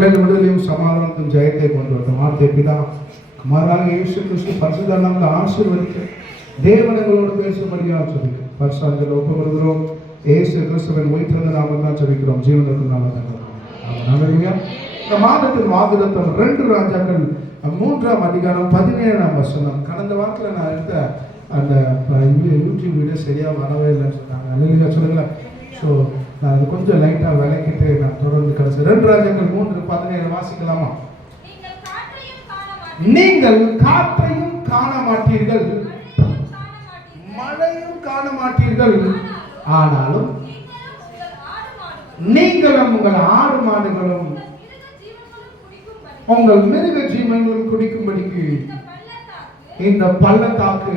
விடுதலையும் சமாதானத்தும் ஜெயத்தை கொண்டு வரும் வார்த்தை பிதா குமாரனாகிய இயேசு கிறிஸ்து பரிசுத்த நாமத்தில் ஆசீர்வதிக்க தேவனங்களோடு பேசும்படியாக சொல்லிக்கிறோம். பரிசுத்தத்தில் ஒப்பு வருகிறோம். இயேசு கிறிஸ்துவின் உயிர்த்தெழுந்த நாமத்தில் தான் சொல்லிக்கிறோம். ஜீவனுக்கு நாமத்தில் இந்த மாதத்தின் வாக்குத்தத்தம் 2 ராஜாக்கள் 3ஆம் அதிகாரம் 17ஆம் வசனம். கடந்த வாரத்தில் நான் எடுத்த அந்த யூடியூப் வீடியோ சரியாக வரவே இல்லைன்னு சொன்னாங்க. அல்லேலூயா சொல்லுங்களேன். ஸோ நான் அது கொஞ்சம் லைட்டாக விளக்கிட்டு நான் தொடர்ந்து கடைசி 2 ராஜாக்கள் 3:17 வாசிக்கலாமா? நீங்கள் காற்றையும் காண மாட்டீர்கள், மழையும் காண மாட்டீர்கள், ஆனாலும் நீங்களும் உங்கள் ஆடு மாடுகளும் உங்கள் மிருக ஜீவன்களும் குடிக்கும்படிக்கு இந்த பள்ளத்தாக்கு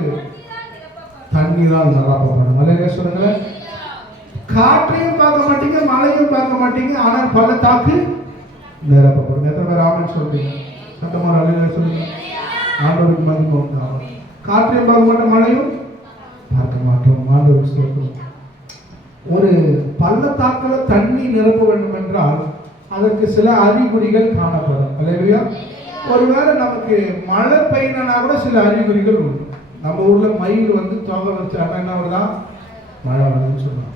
தண்ணீரால் நிரப்பப்படும். அல்லேலூயா சொல்லுங்களேன். காற்றையும் பார்க்க மாட்டீங்க, மழையும் பார்க்க மாட்டீங்க, ஆனால் பள்ளத்தாக்கு நிரப்பப்படும். எத்தனை பேர் ஆமென் சொல்றீங்க? சத்தமா அல்லேலூயா சொல்லுங்க. ஆண்டவருக்கு மகிமை உண்டாகும். காற்றையும் பார்க்க மாட்டோம், மழையும் பார்க்க மாட்டோம். ஆண்டவருக்கு ஸ்தோத்திரம். ஒரு பள்ளத்தாக்குல தண்ணி நிரப்ப வேண்டும் என்றால் அதற்கு சில அறிகுறிகள் காணப்படும். அல்லேலூயா. ஒருவேளை நமக்கு மழை பெய்யணும்னா கூட சில அறிகுறிகள் உண்டு. நம்ம ஊர்ல மயில் தொகை வச்சு என்ன வருதா, மழை வருதுன்னு சொல்லுவாங்க.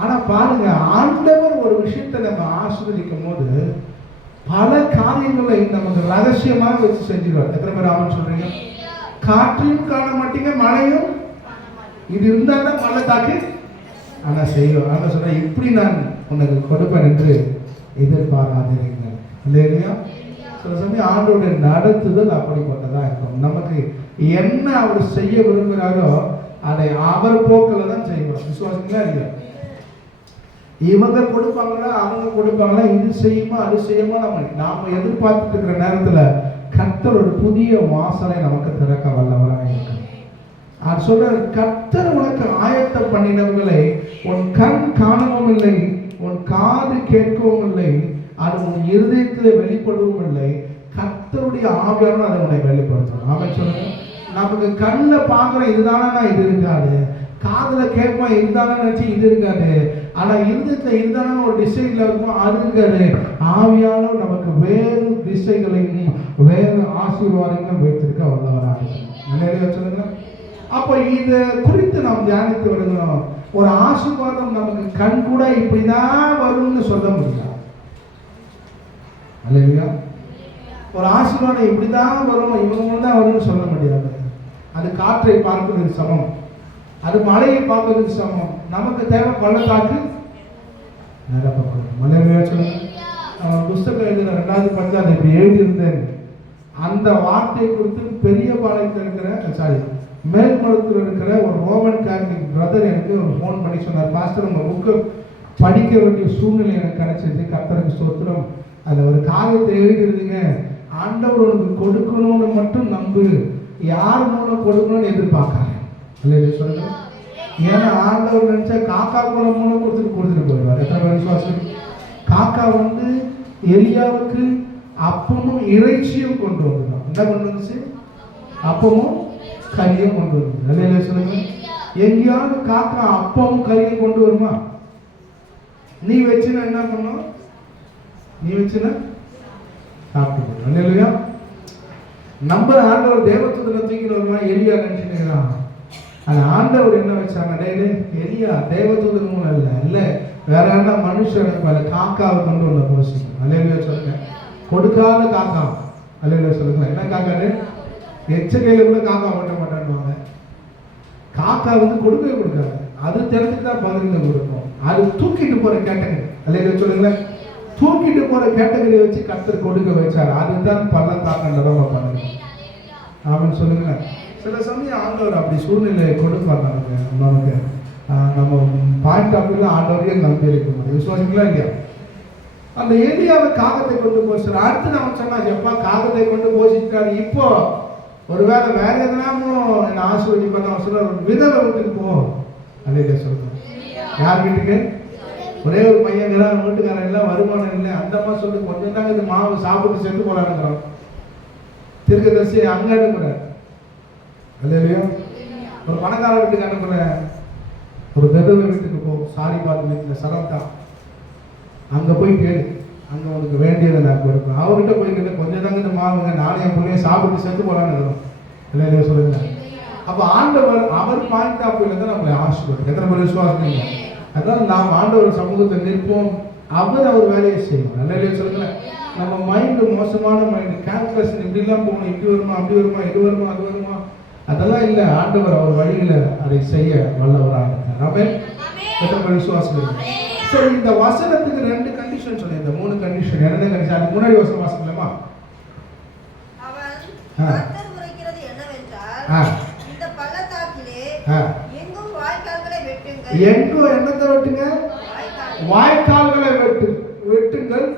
ஆனா பாருங்க, ஆண்டவர் ஒரு விஷயத்தை நம்ம ஆசீர்வதிக்கும் போது பல காரியங்களை நமக்கு ரகசியமாக வச்சு செஞ்சிருவார். எத்தனை பேர் ஆமென் சொல்றீங்க? காற்றையும் காண மாட்டீங்க, மழையும் இது இருந்தால் தான் பள்ளத்தாக்கு ஆனா செய்வோம். ஆனா சொல்ற இப்படி நான் உனக்கு கொடுப்பேன் என்று எதிர்பாராதீர்கள். இல்லையா? சில சமயம் ஆண்டோட நடத்துதல் அப்படிப்பட்டதா இருக்கும். நமக்கு என்ன அவர் செய்ய விரும்புகிறாரோ அதை அவர் போக்கில் தான் செய்வோம். விசுவாசிங்களா இல்லையா? இவங்க கொடுப்பாங்களா அவங்க கொடுப்பாங்களா, இது செய்யுமா அது செய்யுமா, நாம எதிர்பார்த்துட்டு இருக்கிற நேரத்துல கர்த்தர் ஒரு புதிய வாசலை நமக்கு திறக்க வல்லவராக இருக்கு. அது சொல்ற, கர்த்தர் உனக்கு ஆயத்தம் பண்ணினவங்களை உன் கண் காணவும் இல்லை, உன் காது கேட்கவும் இல்லை, அது உன் இருதயத்தில் வெளிப்படவும் இல்லை. கர்த்தருடைய ஆவியானவர் அதை உன்னை வெளிப்படுத்தணும். ஆமென் சொல்லுங்க. நமக்கு கண்ணில் பார்க்குறோம், இதுதானா, இது இருக்காது. காதுல கேட்போம், இதுதானே நினைச்சு இது இருக்காது. ஆனா இருதயத்துல இதுதானே ஒரு டிசைன்ல இருக்கும், அது இருக்காது. ஆவியானவர் நமக்கு வேறு திசைகளையும் வேறு ஆசீர்வாதங்களும் வைத்திருக்க வல்லவராக. நல்ல சொல்லுங்க. அப்போ இதை குறித்து நாம் தியானித்து வருகிறோம். ஒரு ஆசீர்வாதம் நமக்கு கண் கூட இப்படிதான் வரும்னு சொல்ல முடியாது. அல்லேலூயா. ஒரு ஆசீர்வாதம் இப்படிதான் வரும், இவங்க தான் வரும்னு சொல்ல முடியாது. அது காற்றை பார்ப்பது சமம், அது மழையை பார்ப்பதற்கு சமம். நமக்கு தேவை பள்ளத்தாக்கு நிரப்பப்படும். மலையா சொல்லுங்க. புஸ்தகம் எழுதின 2வது பக்கத்தில் இப்படி எழுதியிருந்தேன். அந்த வார்த்தை குறித்து பெரிய பாளையத்தில் இருக்கிற மேல்மருத்தில் இருக்கிற ஒரு ரோமன் கேத்தலிக் பிரதர் எனக்கு ஒரு ஃபோன் பண்ணி சொன்னார், பாஸ்டர் உங்கள் புக்கு படிக்க வேண்டிய சூழ்நிலை எனக்கு கிடைச்சிது, கர்த்தருக்கு ஸ்தோத்திரம். அதில் ஒரு காரியத்தை எழுதிருந்தீங்க, ஆண்டவர் உனக்கு கொடுக்கணும்னு மட்டும் நம்பு, யார் மூலம் கொடுக்கணும்னு எதிர்பார்க்காரு. இல்லையா சொல்லுங்க. ஏன்னா ஆண்டவர் நினைச்சா காக்கா கூட மூலம் கொடுத்துட்டு போயிடுவார். எத்தனை விசுவாசம்? காக்கா எலியாவுக்கு அப்பமும் இறைச்சியும் கொண்டு வந்துடும். என்ன கொண்டு வந்துச்சு? அப்பமும் கறியும் கொண்டு வந்து. இல்லையா சொல்லுங்க. எங்கேயாவது காக்கா அப்பமும் கறியும் கொண்டு வருமா? நீ வச்சுன்னா என்ன பண்ணும்? நீ வச்சுன்னா சாப்பிட்டு. இல்லையா? நம்ம ஆண்டவர் தேவத்துவத்தை தூக்கிட்டு வருமா? எலியா நினைச்சுக்கிறான். அது ஆண்டவர் என்ன வச்சாங்க, எலியா தேவதூதன் மூலம் இல்லை வேற என்ன மனுஷனுக்கு பல காக்காவை கொண்டு வந்த போச்சு. அல்லேலூயா சொல்லுங்க. கொடுக்காத காக்கா. அல்லேலூயா சொல்லுங்க. என்ன காக்கான்னு எச்சரிக்கையில கூட காக்கா ஓட்ட மாட்டான்வாங்க. காக்கா கொடுக்கவே கொடுக்காது, அது தெரிஞ்சுட்டு தான் பதிலுங்க கொடுக்கும். அது தூக்கிட்டு போற கேட்டகரி. அல்லேலூயா சொல்லுங்களேன். தூக்கிட்டு போற கேட்டகரியை வச்சு கர்த்தர் கொடுக்க வச்சாரு. அதுதான் பள்ளத்தாக்குன்றத பண்ணுங்க. ஆமென் சொல்லுங்களேன். சில சமயம் ஆண்டவர் அப்படி சூழ்நிலையை கொடுப்பார் நமக்கு. நம்ம பாயிண்ட் ஆஃப் வியூல ஆண்டவரையே நம்பி இருக்க முடியும். விசுவாசிங்களா இல்லையா? அந்த ஏரியாவை காகத்தை கொண்டு போச்சு. அடுத்து நம்ம சொன்னா, எப்பா காகத்தை கொண்டு போச்சுட்டாரு, இப்போ ஒருவேளை வேற எதனாலும் என்ன ஆசீர்வதி பண்ண சொல்ல, ஒரு விதவை வீட்டுக்கு போ. அல்லேலூயா சொல்லுங்க. யார் வீட்டுக்கு? ஒரே ஒரு பையன் தான், வீட்டுக்காரன் இல்லை, வருமானம் இல்லை, அந்த மாதிரி சொல்லி கொஞ்சம் தாங்க இது மாவு சாப்பிட்டு செத்து போறானுங்கிறோம். தீர்க்கதரிசி அங்க அனுப்புறாரு. அல்லேலூயா. ஒரு பணக்கார வீட்டுக்கு அனுப்புற, ஒரு விதவை வீட்டுக்கு போ. சாரி பாத்து வீட்டுல சரந்தா, அங்க போய் கேளு. அங்கே உனக்கு வேண்டியதை நான் கொடுப்பேன். அவர்கிட்ட போய்கிட்டு கொஞ்சம் தாங்கிட்டு மாவுங்க, நானே என் பிள்ளைய சாப்பிட்டு செத்து போகலான்னு வரும். இல்லையா சொல்லுங்க. அப்போ ஆண்டவர் அவர் பாதுகாப்பில் தான் நம்மளை ஆசீர்வாதம். எத்தனை பேர் விசுவாசம்? அதனால நாம் ஆண்டவர் சமூகத்தை நிற்போம், அவர் வேலையை செய்வோம். நல்ல சொல்லுங்க. நம்ம மைண்டு மோசமான மைண்டு, கால்குலேஷன் இப்படிலாம் போகணும், இப்படி வருமா அப்படி வருமா இது வருமா அது வருமா, அதெல்லாம் இல்லை. ஆண்டவர் அவர் வழியில் அதை செய்ய வல்லவராக இருக்கார். ஆமென். எத்தனை பேர் விசுவாசம் இருக்கு? சரி, இந்த வசனத்துக்கு 2 கண்டிஷன் சொன்னேன். இந்த 3 கண்டிஷன் என்ன கண்டிஷன்? அதுக்கு முன்னாடி வசனம் வாசிக்கலாமா? கர்த்தர் உரைக்கிறது என்னவென்றால், இந்த பள்ளத்தாக்கிலே எங்கும் வாய்க்கால்களை வெட்டுங்கள். எங்கும் என்னத்தை வெட்டுங்க? வாய்க்கால்களை வெட்டுங்கள்.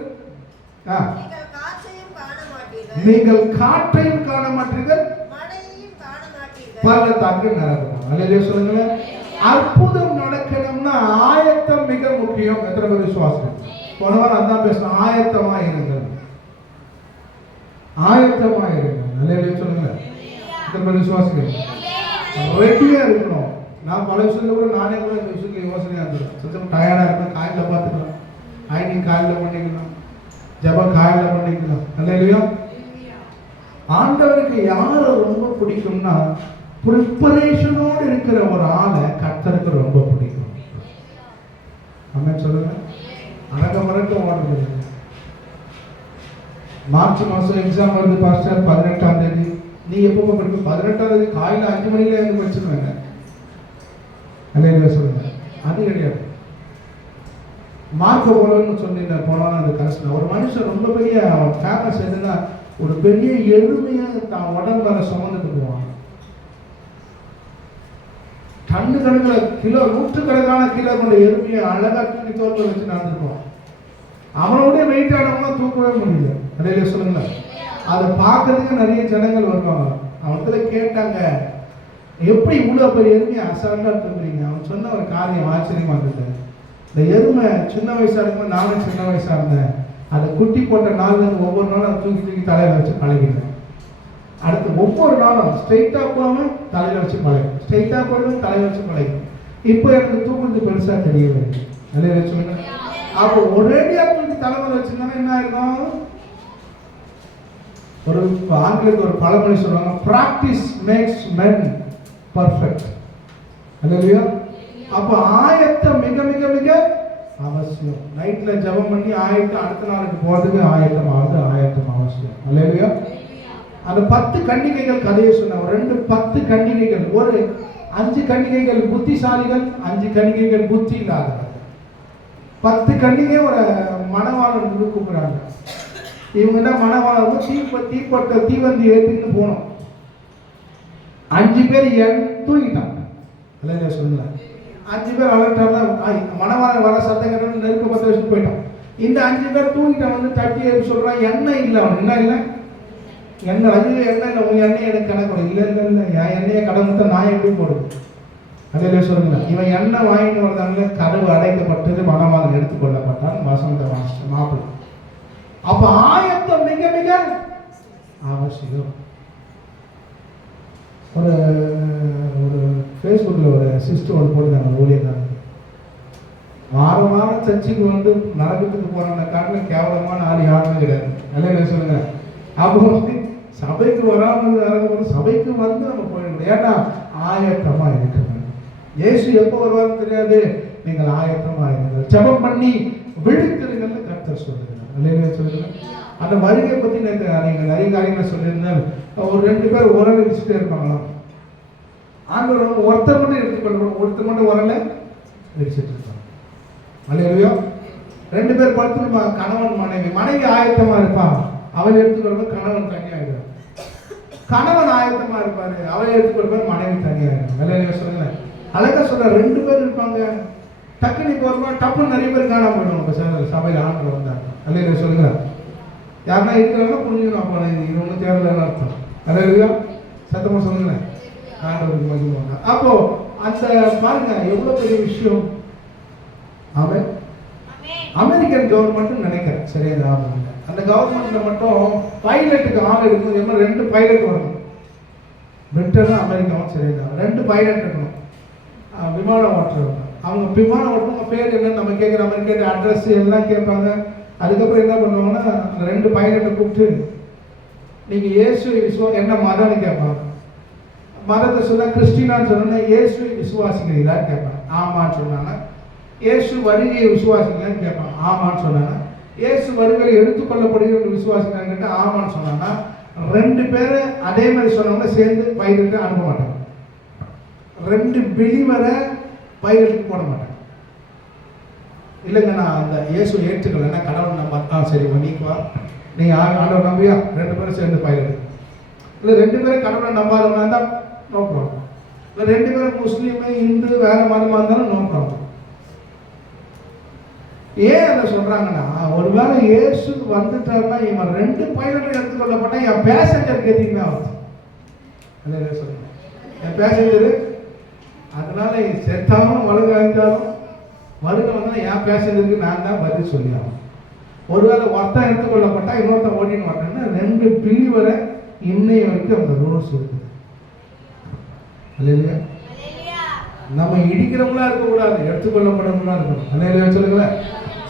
நீங்கள் காற்றையும் காண மாட்டீர்கள், நீங்கள் காற்றையும் காண மாட்டீர்கள், மழையையும் காண மாட்டீர்கள், பள்ளத்தாக்கு நடக்கும். அல்லேலூயா சொல்லுங்க. அற்புதம் நடக்கணும்னா ஆயத்தம் மிக முக்கியம். எத்தனை பேர் விசுவாசம்? போன வாரம் அதான் பேசணும். ஆயத்தமாயிருங்கள், ஆயத்தமாயிருங்கள். அல்லேலூயா சொல்லுங்க. எத்தனை பேர் விசுவாசம்? ரெடியா இருக்கணும். நான் பல விஷயத்துல கூட நானே கூட இந்த விஷயத்துல யோசனையா இருந்தேன். கொஞ்சம் டயர்டா இருக்கேன், காலையில பார்த்துக்கலாம், ஐனிங் காலையில பண்ணிக்கலாம், ஜபம் காலையில பண்ணிக்கலாம். அல்லேலூயா. ஆண்டவருக்கு யாரை ரொம்ப பிடிக்கும்னா, ப்ரிப்பரேஷனோடு இருக்கிற ஒரு ஆளை கர்த்தருக்கு ரொம்ப பிடிக்கும். ஆமென் சொல்லுங்க. அடக்க மறக்க ஓடுறது. மார்ச் மாதம் எக்ஸாம் வருது பாஸ்டர், 18ஆம் தேதி. நீ எப்போ படிக்க? 18ஆம் தேதி காலையில் 5 மணில இருந்து படிச்சுருவாங்க. அல்லேலூயா சொல்லுங்க. அது கிடையாது. மார்க்க போலன்னு சொன்னீங்க போனாலும் அது கஷ்டம். ஒரு மனுஷன் ரொம்ப பெரிய ஃபேமஸ் எதுன்னா, ஒரு பெரிய எருமையை தான் உடம்புல சுமந்துட்டு போவான். டன்னு கணக்கில் கிலோ 100கணக்கான கிலோ கொண்ட எருமையை அழகா தூக்கி தோற்ற வச்சு நடந்துருப்பான். அவனோட வெயிட் ஆனவங்க தூக்கவே முடியல. அல்லேலூயா சொல்லுங்க. அதை பார்க்கறதுக்கு நிறைய ஜனங்கள் வருவாங்க. அவத்துல கேட்டாங்க, எப்படி இவ்வளோ பெரிய எருமையை அசால்ட்டா தூக்குறீங்க? அவன் சொன்ன ஒரு காரியம் ஆச்சரியமா இருந்தது. இந்த எருமை சின்ன வயசா இருக்கும்போது நானும் சின்ன வயசா இருந்தேன். அதை குட்டி போட்ட நாள்ல ஒவ்வொரு நாளும் அதை தூக்கி தூக்கி தலையில வச்சு பழகினேன். அடுத்து ஒவ்வொரு நாளும் ஸ்ட்ரெயிட்டா போகாம தலையில வச்சு பழகும், ஸ்ட்ரெயிட்டா போகாம தலையில வச்சு பழகும். இப்போ எனக்கு தூக்குறது பெருசா தெரியவே தலையில வச்சு. அப்போ ஒரேடியா தூக்கி தலைமையில வச்சிருந்தா என்ன ஆயிருக்கும்? ஒரு ஆங்கிலத்தில் ஒரு பழமொழி சொல்லுவாங்க, பிராக்டிஸ் மேக்ஸ் மென் பர்ஃபெக்ட். அல்லேலூயா. அப்போ ஆயத்தம் மிக மிக மிக அவசியம். நைட்ல ஜெபம் பண்ணி ஆயத்தம் அடுத்த நாளுக்கு போறதுக்கு ஆயத்தம் அவசியம். அல்லேலூயா. அந்த 10 கன்னிகைகள் கதையை சொன்ன 10 கன்னிகைகள், ஒரு 5 கன்னிகைகள் புத்திசாலிகள், 5 கன்னிகைகள் புத்தி இல்லாதவர்கள். 10 கன்னிகை ஒரு மணவாளன் கூப்பிடுறாங்க. இவங்க என்ன மணவாளன் தீவந்தி ஏற்றிட்டு போனோம். 5 பேர் தூங்கிட்டாங்க. அல்லேலூயா சொல்லுங்க. 5 பேர் அலர்ட்டாக மணவாளன் வர சத்தம் கேட்டு நெருக்க 10 வச்சுட்டு போயிட்டான். இந்த 5 பேர் தூங்கிட்டான். வந்து தட்டி சொல்றான், எண்ணெய் இல்லை. அவன் என்ன இல்லை? எண்ணெய். அது எண்ணெய் இல்லை, உன் எண்ணெய் எனக்கு கணக்கு இல்லை. இல்லை இல்லை, என் எண்ணெயை கடந்து நான் எப்படி போடுது? அதே சொல்லுங்க. இவன் எண்ணெய் வாங்கிட்டு வந்தாங்க. கதவு அடைக்கப்பட்டது, மணவாளன் எடுத்துக்கொள்ளப்பட்டான். வசந்த மாப்பிள்ளை. அப்ப ஆயத்தம் மிக மிக அவசியம். ஒரு ஃபேஸ்புக்கில் ஒரு சிஸ்டர் ஒரு போட்டுருந்தாங்க, ஊழியர்காரங்க. வாரம் சர்ச்சைக்கு வந்து நரகத்துக்கு போறாங்க. காரணம் கேவலமான ஆள் யாருமே கிடையாது. நல்ல சொல்லுங்க. அப்போ வந்து சபைக்கு வராமல் நரகம், சபைக்கு வந்து நம்ம போயிடணும். ஏன்னா ஆயத்தமா இருக்கணும். இயேசு எப்போ வருவாருன்னு தெரியாது. நீங்கள் ஆயத்தமா இருங்க, ஜெபம் பண்ணி விழித்திருங்கன்னு கர்த்தர் சொல்லுங்க. அல்லேலூயா சொல்லுங்க. அந்த வருகை பத்தி நீங்கள் நிறைய காரியங்களை சொல்லியிருந்தால், ஒரு 2 பேர் உரல் வச்சுட்டே இருப்பாங்களாம். ஆண்டவர் ஒருத்தர் மட்டும் எடுத்துக்கொள்ளும், ஒருத்தர் மட்டும் உரலை வச்சுட்டு இருப்பாங்க. அல்லேலூயா. 2 பேர் படுத்துருப்பாங்க, கணவன் மனைவி. மனைவி ஆயத்தமா இருப்பாங்க, அவள் எடுத்துக்கொள்வார். கணவன் தனியாயிடுவார். கணவன் ஆயத்தமா இருப்பாரு, அவளை எடுத்துக்கொள்வார். மனைவி தனியாயிடும். அல்லேலூயா சொல்லுங்க. அழகா சொல்ற 2 பேர் இருப்பாங்க. டக்குனு இப்போ வருவாங்க, டப்புன்னு நிறைய பேர் காணாம போயிடுவாங்க. சபையில் ஆண்டவர் வந்தாங்க. அல்லேலூயா சொல்லுங்க. யாருன்னா இருக்கிறாங்கன்னா புரிஞ்சுக்கணும். அப்போ இது ஒன்றும் தேவையில்லைன்னு அர்த்தம். அல்லேலூயா. சத்தமா சொல்லுங்களேன். ஆண்டவருக்கு மகிமைங்க. அப்போ அந்த பாருங்க எவ்வளவு பெரிய விஷயம். அவன் அமெரிக்கன் கவர்மெண்ட் நினைக்கிறேன் சரியா, அந்த கவர்மெண்ட்ல மட்டும் பைலட்டுக்கு ஆள் இருக்கும். என்ன 2 பைலட் வரணும். பிரிட்டனும் அமெரிக்காவும் சரியா 2 பைலட் இருக்கணும். விமானம் ஓட்டுறவங்க. அவங்க விமானம் ஓட்டுறவங்க பேர் என்னன்னு நம்ம கேட்குற அமெரிக்கன் அட்ரஸ் எல்லாம் கேட்பாங்க. அதுக்கப்புறம் என்ன பண்ணுவாங்கன்னா அந்த 2 பைலட்டை கூப்பிட்டு நீங்கள் இயேசு என்ன மதம்னு கேட்பாங்க. மதத்தை சொன்னால் கிறிஸ்டினான்னு சொன்னோன்னா இயேசு விசுவாசிக்கிறீங்களான்னு கேட்பாங்க. ஆமான்னு சொன்னாங்க. இயேசு வருகையை விசுவாசிக்கலான்னு கேட்பாங்க. ஆமான்னு சொன்னாங்க. இயேசு வருகையை எடுத்துக்கொள்ளப்படுகிற விசுவாசிக்கலான்னு கேட்டால் ஆமான்னு சொன்னாங்கன்னா 2 பேர் அதே மாதிரி சொன்னவங்க சேர்ந்து பைலட்டு அனுப்ப மாட்டாங்க. 2 பிலிவரை பைலட்டுக்கு போட மாட்டாங்க. இல்லைங்க நான் அந்த இயேசு ஏற்றுக்கலைன்னா கடவுள் நம்ப சரி நீக்குவா நீங்கள் ஆண்டவர் நம்பியா 2 பேரும் சேர்ந்து பைலட்டு. இல்லை 2 பேரும் கடவுளை நம்பாதவனா இருந்தால் நோ ப்ராப்ளம். இல்லை 2 பேரும் முஸ்லீமு இந்து வேற மதமாக இருந்தாலும் நோ ப்ராப்ளம். ஏன் அதை சொல்றாங்கன்னா ஒருவேளை இயேசு வந்துட்டாருன்னா இவன் 2 பைலட்டும் எடுத்துக்கொள்ளப்பட்டா என் பேசஞ்சர் கேட்டீங்கன்னா சொல்லுங்க என் பேசஞ்சரு. அதனால செத்தாலும் வழுக அழிஞ்சாலும் வருக வந்தாலும் என் பேசஞ்சருக்கு நான் தான் பதில் சொல்லி ஆகும். ஒருவேளை ஒருத்தன் எடுத்துக்கொள்ளப்பட்டா இன்னொருத்தன் ஓடின்னு வரேன்னா 2 பிலிவரை இன்னைய வரைக்கும் அந்த ரூல்ஸ் இருக்குது. இல்லையா நம்ம இடிக்கிறவங்களா இருக்கக்கூடாது, எடுத்துக்கொள்ளப்படவங்களா இருக்கணும். இல்லையா சொல்லுங்களேன்.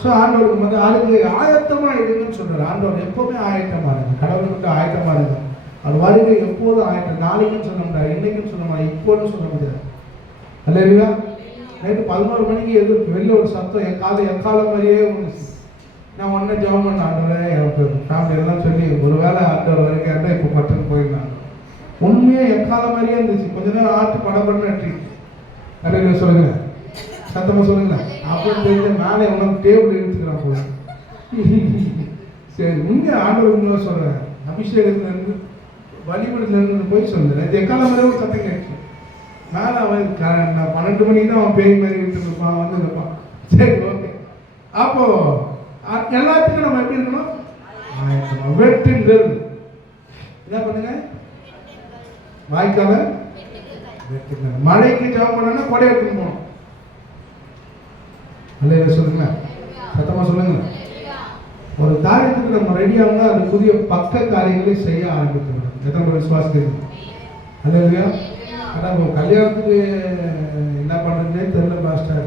ஸோ ஆண்டவருக்கு வந்து ஆளுக்கு ஆயத்தமாக இருங்கன்னு சொல்கிறார். ஆண்டவர் எப்போவுமே ஆயத்தமாக இருங்க, கடவுளுக்கு ஆயத்தமாக இருங்க. அவர் வருகை எப்போதும் ஆயத்தம். நாளைக்குன்னு சொல்ல முடியாது, இன்னைக்குன்னு சொல்ல முடியாது, இப்போன்னு சொல்ல முடியாது. இல்லையா நைட்டு 11 மணிக்கு வெளில ஒரு சத்தம் என் எக்காலம் மாதிரியே வந்துச்சு. நான் ஒன்றே ஜெபம் பண்ண ஆண்டவரே எனக்கு ஃபேமிலி எல்லாம் சொல்லி ஒரு வேளை ஆண்டவர் வரைக்கும் இப்போ பட்டுன்னு போயிருந்தாங்க. உண்மையாக எக்காலம் மாதிரியே இருந்துச்சு. கொஞ்ச நேரம் ஆட்டு படப்படன்னு நட்டி. இல்லையா சொல்லுங்க சத்தமாக சொல்லுங்களேன். அப்படின்னு தெரிஞ்ச மேலே உனக்கு டேபிள் எடுத்துக்கிறான் போல. சரி உண்மை ஆண்டவர் உண்மையாக சொல்கிறேன். அபிஷேகத்துலேருந்து வழிபடத்துலேருந்து போய் சொல்லுறேன். இது எக்காலம் மாதிரியே ஒரு சத்தம் கேட்கு. மேலே அவன் நான் 12 மணிக்கு தான் அவன் பேய் மாதிரி விட்டுருப்பான் வந்து இருப்பான். சரி ஓகே. அப்போ எல்லாத்துக்கும் நம்ம எப்படி இருக்கணும்? வெட்டுங்கள். என்ன பண்ணுங்க? வாய்க்கால வெட்டுங்கள். மழைக்கு ஜாப் பண்ணா கொடை எடுத்துன்னு போகணும். இல்லையா சொல்லுங்க சத்தமா சொல்லுங்க. ஒரு காரியத்துக்கு நம்ம ரெடியாகனா அதுக்குரிய பக்க காரியங்களை செய்ய ஆரம்பிக்கணும். எத்தனை பேர் விசுவாசிக்கிறீங்க? இல்லையா அதான் கல்யாணத்துக்கு என்ன பண்ணுறதுனே தெரியல பாஸ்டர்,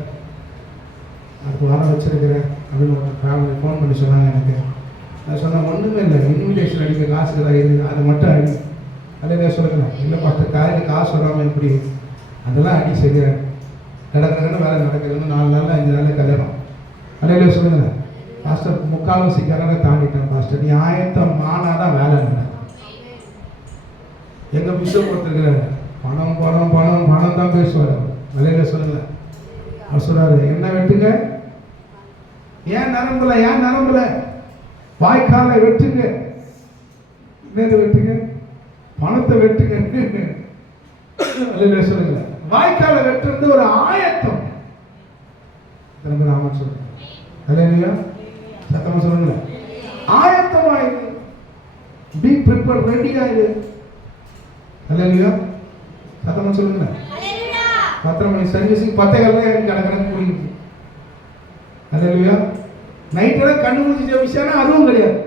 அதுக்கு வாரம் வச்சிருக்கிறேன் அப்படின்னு ஒரு ஃபேமிலி ஃபோன் பண்ணி சொன்னாங்க எனக்கு. நான் சொன்னேன் ஒன்றுமே இல்லை, இன்விடேஷன் அடிக்க காசு இருக்குது அது மட்டும் அடி. இல்லையா சொல்லுங்க. இல்லை பாஸ்டர் காரில் காசு வராமல் எப்படி அதெல்லாம் அடி செய்கிறேன். நடக்கிறதுன்னு வேலை நடக்குதுன்னு 4 நாள் 5 நாள் கல்யாணம். இல்லையா சொல்லுங்க. பாஸ்டர் 3/4 கரனை தாண்டிட்டேன் பாஸ்டர், நீ ஆயத்தம் ஆனாதான் வேலை இல்லை. எங்கள் பிஷப் ஒருத்தர் பணம் பணம் பணம் பணம் தான் பேசுவார். விலையில சொல்லுங்க. அவர் சொல்றாரு என்ன வெட்டுங்க? ஏன் நரம்புல வாய்க்காலை வெட்டுங்க. என்னது வெட்டுங்க? பணத்தை வெட்டுங்க. விலையில சொல்லுங்க. வாய்க்காலை வெட்டுறது ஒரு ஆயத்தம். ராமன் சொல்லுங்க. இல்லையா சத்தமா சொல்லுங்க. ஆயத்தமாயிரு, பி ப்ரிப்பேர், ரெடி ஆயிரு. இல்லையா சத்தமா சொல்லுங்க. 10 மணி சர்வீஸுக்கு 10:15 எனக்கு கடற்கரை குடிக்குது. இல்லையா நைட்டெல்லாம் கண்ணு முடிச்சு ஜெபிச்சானா அதுவும் கிடையாது.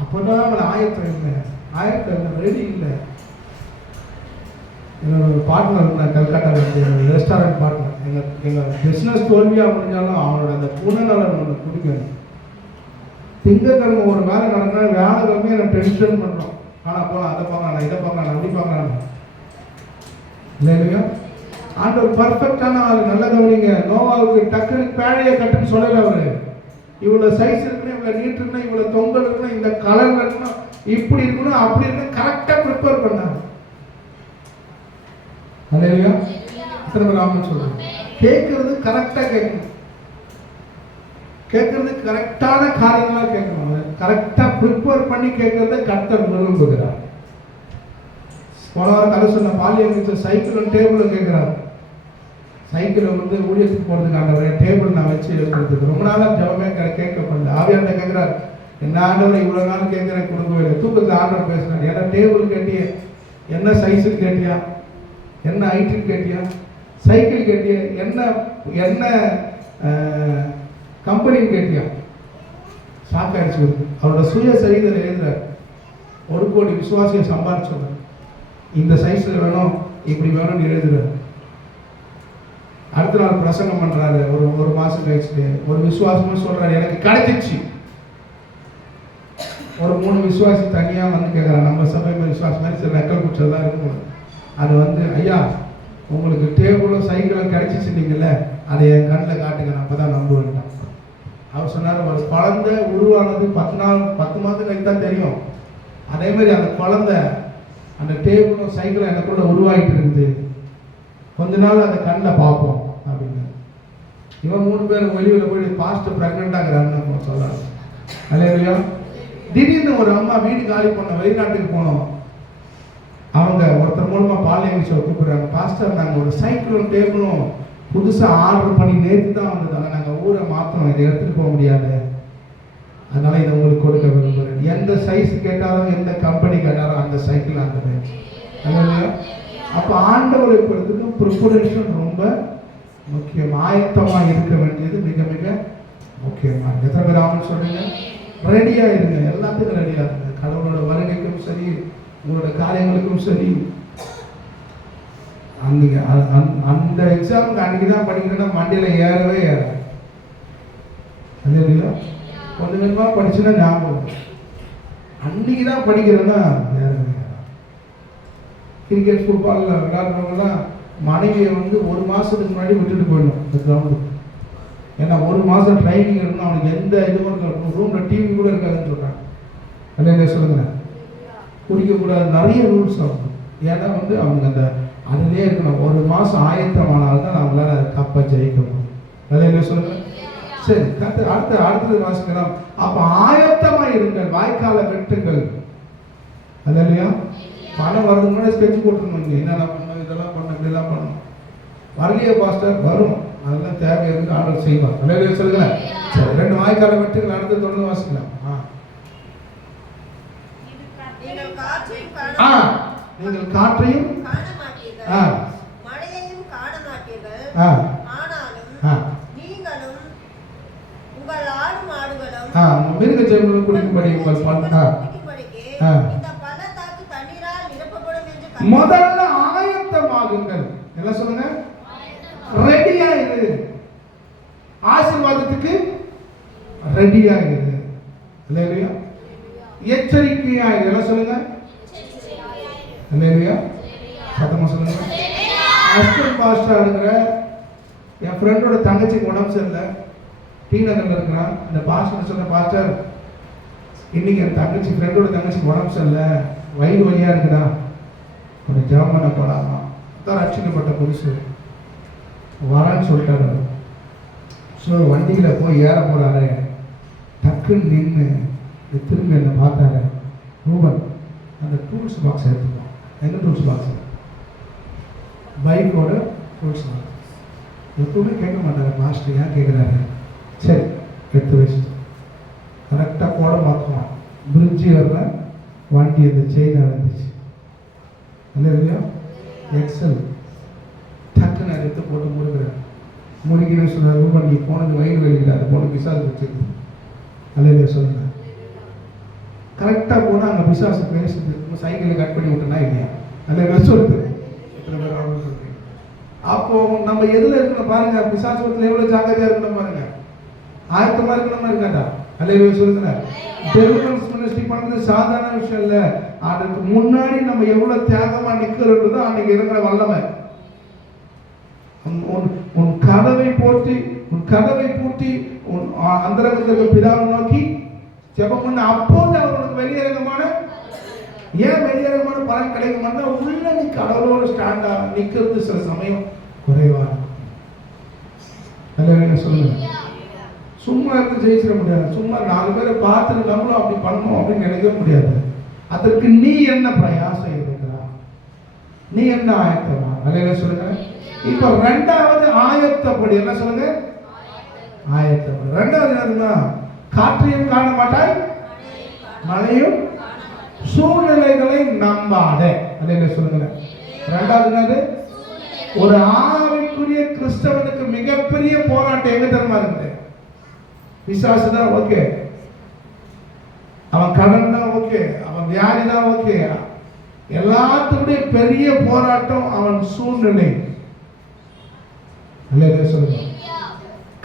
அப்போதான் அவளை ஆயத்தம் இல்லை, ரெடி இல்லை. என்னோட பார்ட்னர் இருந்தார் கல்கட்டாவில், ரெஸ்டாரண்ட் பார்ட்னர். எங்கள் பிஸ்னஸ் தோல்வியாக முடிஞ்சாலும் அவனோட அந்த குணநலன் ஒன்று பிடிக்கும். திங்கக்கிழமை ஒரு வேலை நடக்கினா வியாழக்கிழமை எனக்கு டென்ஷன் பண்ணுறோம். ஆனால் போகலாம், அதை பார்க்கலாம், இதை பார்க்கலாம், அப்படி பார்க்கலாம். இல்லையா ஆண்டவர் பர்ஃபெக்டான ஆள். நல்ல கவனிங்க. நோவாவுக்கு டக்குனு பேழையை கட்டுன்னு சொல்லலை அவரு. இவ்வளோ சைஸ் இருக்குன்னு, இவ்வளோ நீட் இருக்குன்னா, இவ்வளோ தொங்கல் இருக்குன்னா, இந்த கலர் இருக்கணும், இப்படி இருக்கணும், அப்படி இருக்கணும், கரெக்டாக ப்ரிப்பேர் பண்ணாங்க. இல்லையா திரும்ப ராமன் சொல்றேன். கேட்கறது கரெக்டாக கேட்கணும், கேட்கறது கரெக்டான காரியங்களா கேட்கணும், கரெக்டாக ப்ரிப்பேர் பண்ணி கேட்கறத கர்த்தர் விரும்புகிறார். போன வாரம் கதை சொன்ன பாலியல் சைக்கிளும் டேபிளும் கேட்குறாரு. சைக்கிளை வந்து ஊழியத்துக்கு போகிறதுக்கான டேபிள் நான் வச்சு கொடுத்துருக்கு. ரொம்ப நாளாக ஜபமே கேட்கப்படல. ஆவியார்ட்ட கேட்குறாரு, என்ன ஆண்டவர் இவ்வளோ நாள் கேட்குறேன் கொடுக்கவே இல்லை. தூக்கத்தில் ஆண்டவர் பேசுகிறார். என்ன டேபிள் கேட்டிய, என்ன சைஸுன்னு கேட்டியா, என்ன ஹைட்டுன்னு கேட்டியா, சைக்கிள் கேட்டிய, என்ன கம்பெனின்னு கேட்டியா. சாக்காயிடுச்சு. அவரோட சுய சரிதல் எழுதுறார். 1 கோடி விசுவாசியை சம்பாதிச்சு இந்த சைஸில் வேணும், இப்படி வேணும்னு எழுதுறாரு. அடுத்த நாள் பிரசங்கம் பண்றாரு. ஒரு மாசம் கழிச்சுட்டு ஒரு விசுவாசமா சொல்றாரு, எனக்கு கிடைச்சிச்சு. ஒரு 3 விசுவாசி தனியா வந்து கேட்கறாங்க, நம்ம சபை விசுவாசம் மாதிரி சில நக்கல் குற்றம்லாம் இருக்கும். அது வந்து, ஐயா உங்களுக்கு டேபிளும் சைக்கிளும் கிடைச்சிச்சுட்டீங்கல்ல, அதை என் கண்ணில் காட்டுங்க, நான் அப்பதான் நம்புவேன். அவர் சொன்னார், ஒரு குழந்தை உருவானது 10 மாதம் கழித்து தான் தெரியும். அதே மாதிரி அந்த குழந்தை அந்த டேபிளும் சைக்கிளும் எனக்குள்ள உருவாகிட்டு இருக்குது, கொஞ்ச நாள் அந்த கண்ணில் பார்ப்போம் அப்படின்னு. இவன் 3 பேர் வெளியில் போய் பாஸ்ட் ப்ரெக்னெண்டாகிறாருன்னு சொல்றாரு. அல்லேலூயா. திடீர்னு ஒரு அம்மா வீடு காலி பண்ண வெளிநாட்டுக்கு போனோம். அவங்க ஒருத்தர் மூலமா பாலியல் ஷோ கூப்பிடுறாங்க, பாஸ்டர் நாங்கள் ஒரு சைக்கிளும் டேபிளும் புதுசாக ஆர்டர் பண்ணி நேற்று தான் வந்ததாங்க, நாங்கள் ஊரை மாற்றணும், இதை எடுத்துகிட்டு போக முடியாது, அதனால இதை உங்களுக்கு கொடுக்க விரும்புகிறேன். எந்த சைஸ் கேட்டாலும் எந்த கம்பெனி கேட்டாலும் அந்த சைக்கிள் அந்த மாதிரி. அப்போ ஆண்டவரை பொறுத்தவரைக்கும் ப்ரிப்பரேஷன் ரொம்ப முக்கியம். ஆயத்தமாக இருக்க வேண்டியது மிக மிக முக்கியமாக. எத்தனை பேர் ஆமான்னு சொல்றீங்க? ரெடியாக இருங்க, எல்லாத்துக்கும் ரெடியாக இருங்க. கடவுளோட வருகைக்கும் சரி, உங்களோட காரியங்களுக்கும் சரி. அந்த எக்ஸாமுக்கு அன்னைக்கு தான் படிக்கிறேன்னா மண்டியில் ஏறவே ஏறாது. அது இல்லையா? கொஞ்சம் கொஞ்சமாக படிச்சுன்னா ஞாபகம், அன்னைக்கு தான் படிக்கிறேன்னா ஏறவே ஏறாது. கிரிக்கெட் ஃபுட்பாலில் விளையாடுறவங்கலாம் மனைவியை வந்து 1 மாதத்துக்கு முன்னாடி விட்டுட்டு போயிடணும் இந்த கிரவுண்டுக்கு. ஏன்னா 1 மாதம் ட்ரைனிங் இருக்கணும், அவனுக்கு எந்த இதுவும் இருக்கணும், ரூமில் டிவி கூட இருக்காதுன்னு சொல்கிறாங்க. அல்ல சொல்லுங்க, குடிக்கக்கூடாது, நிறைய ரூல்ஸ் ஆகும். ஏன்னா வந்து அவங்க அந்த அதுலேயே இருக்கணும். 1 மாதம் ஆயத்தமானால்தான் அவங்களால கப்பை ஜெயிக்கணும். அல்ல சொல்லுங்க. சரி, அடுத்தது வாசிக்கலாம். அப்போ ஆயத்தமாக இருங்கள், வாய்க்கால வெட்டுங்கள். அது இல்லையா? பணம் வரதுக்கு முன்னாடி ஸ்கெட்ச் போட்டுருணும், என்னென்ன பண்ணணும், இதெல்லாம் பண்ணணும், இப்படிலாம் பண்ணணும். வரலையே பாஸ்டர், வரும், அதெல்லாம் தேவை இருந்து ஆர்டர் செய்வார். அல்ல சொல்லுங்க. சரி, 2 வாய்க்கால வெட்டுங்கள். அடுத்து தொடர்ந்து வாசிக்கலாம். நீங்கள் காற்றையும் மழையையும் காண மாட்டீர்கள், ஆனாலும் நீங்களும் உங்கள் ஆடு மாடுகளும் மிருக ஜீவன்களும் குடிக்கும்படி உங்கள் இந்த பள்ளத்தாக்கு தண்ணீரால் நிரப்பப்படும் என்று முதல்ல ஆயத்தமாகுங்கள். என்ன சொல்லுங்க? ரெடியா இரு. ஆசீர்வாதத்துக்கு ரெடியா இரு. அல்லேலூயா. எச்சரிக்கையா இரு. என்ன சொல்லுங்க? அல்லேலூயா. சத்தமா சொல்லுங்க. அஸ்கர் பாஸ்டர்ங்கிற என் ஃப்ரெண்டோட தங்கச்சிக்கு உடம்பு சரியில்லை, டி நகர்ல இருக்கிறான். இந்த பாஸ்டர் சொன்ன, பாஸ்டர் இன்னைக்கு என் தங்கச்சி ஃப்ரெண்டோட தங்கச்சிக்கு உடம்பு சரியில்லை, வயிறு வலியா இருக்குதா, கொஞ்சம் ஜெபம் பண்ண போடாமா, தான் ரட்சிக்கப்பட்ட புதுசு வரான்னு சொல்லிட்டாரு. ஸோ வண்டியில் போய் ஏற போறாரு. டக்குன்னு நின்று திரும்பி என்னை பார்த்தாரு. ரூபன், அந்த டூல்ஸ் பாக்ஸ் எடுத்துக்கோ. எந்த டூல்ஸ் பாக்ஸ்? பைக்கோட டூல்ஸ் பாக்ஸ். எப்பவுமே கேட்க மாட்டாரு மாஸ்டர், ஏன் கேட்குறாரு? சரி, எடுத்து வச்சுட்டு கரெக்டாக போட மாற்றோம். பிரிட்ஜி வர்ற வண்டி அந்த செயின் இருந்துச்சு. இல்லையா? எக்ஸல் டக்குன்னு எடுத்து போட்டு முடுக்கிறேன். முடிக்கணும்னு சொன்னார். ரூபன், நீ போனது வயிறு வலிக்கிற, அது போன பிசாசு வச்சுருக்கு. அல்லையா சொல்லுங்க. கரெக்டாக போனால் அங்கே பிசாசு பேசுது. சைக்கிளை கட் பண்ணி விட்டனா இல்லையா? அல்லையா சொல்லுது. எத்தனை பேர் ஆகும் சொல்றீங்க? அப்போ நம்ம எதில் இருக்கணும் பாருங்க. பிசாசுவத்தில் எவ்வளோ ஜாக்கிரதையாக இருக்கணும் பாருங்க. ஆயத்தமாக இருக்கணுமா இருக்காதா? அல்லையா சொல்லுங்க. டெலிவரன்ஸ் மினிஸ்ட்ரி பண்ணுறது சாதாரண விஷயம் இல்லை. அதுக்கு முன்னாடி நம்ம எவ்வளோ தியாகமாக நிற்கிறோன்றதோ அன்னைக்கு இருக்கிற வல்லமை. உன் கதவை பூட்டி உன் அந்தரங்கத்திற்கு பிதாவை நோக்கி ஜெபம் பண்ண, அப்போது அவனுக்கு வெளியரங்கமான பலன் கிடைக்குமா? உள்ள நீ கடவுளோட ஸ்டாண்டா நிக்கிறது சில சமயம் குறைவா. சொல்லுங்க. சும்மா இருந்து ஜெயிச்சிட முடியாது. சும்மா 4 பேரை பார்த்துட்டு நம்மளும் அப்படி பண்ணணும் அப்படின்னு நினைக்க முடியாது. அதற்கு நீ என்ன பிரயாசம் இருக்கிறா? நீ என்ன ஆயத்தமா? அல்ல சொல்லுங்க. இப்ப 2வது ஆயத்தப்படி. என்ன சொல்லுங்க? ஆயத்தப்படி. 2வது என்னன்னா, காற்றையும் காண மாட்டாய், மழையும், சூழ்நிலைகளை நம்பாதே. அல்ல சொல்லுங்க. 2வது என்னது? ஒரு ஆவிக்குரிய கிறிஸ்தவனுக்கு மிகப்பெரிய போராட்டம் எங்க தெரியுமா இருக்குது? பிசாசு தான் ஓகே, அவன் கடன் தான் ஓகே, அவன் வியாதி தான் ஓகே, எல்லாத்துடைய பெரிய போராட்டம் அவன் சூழ்நிலை. அல்லேலூயா சொல்லுங்க.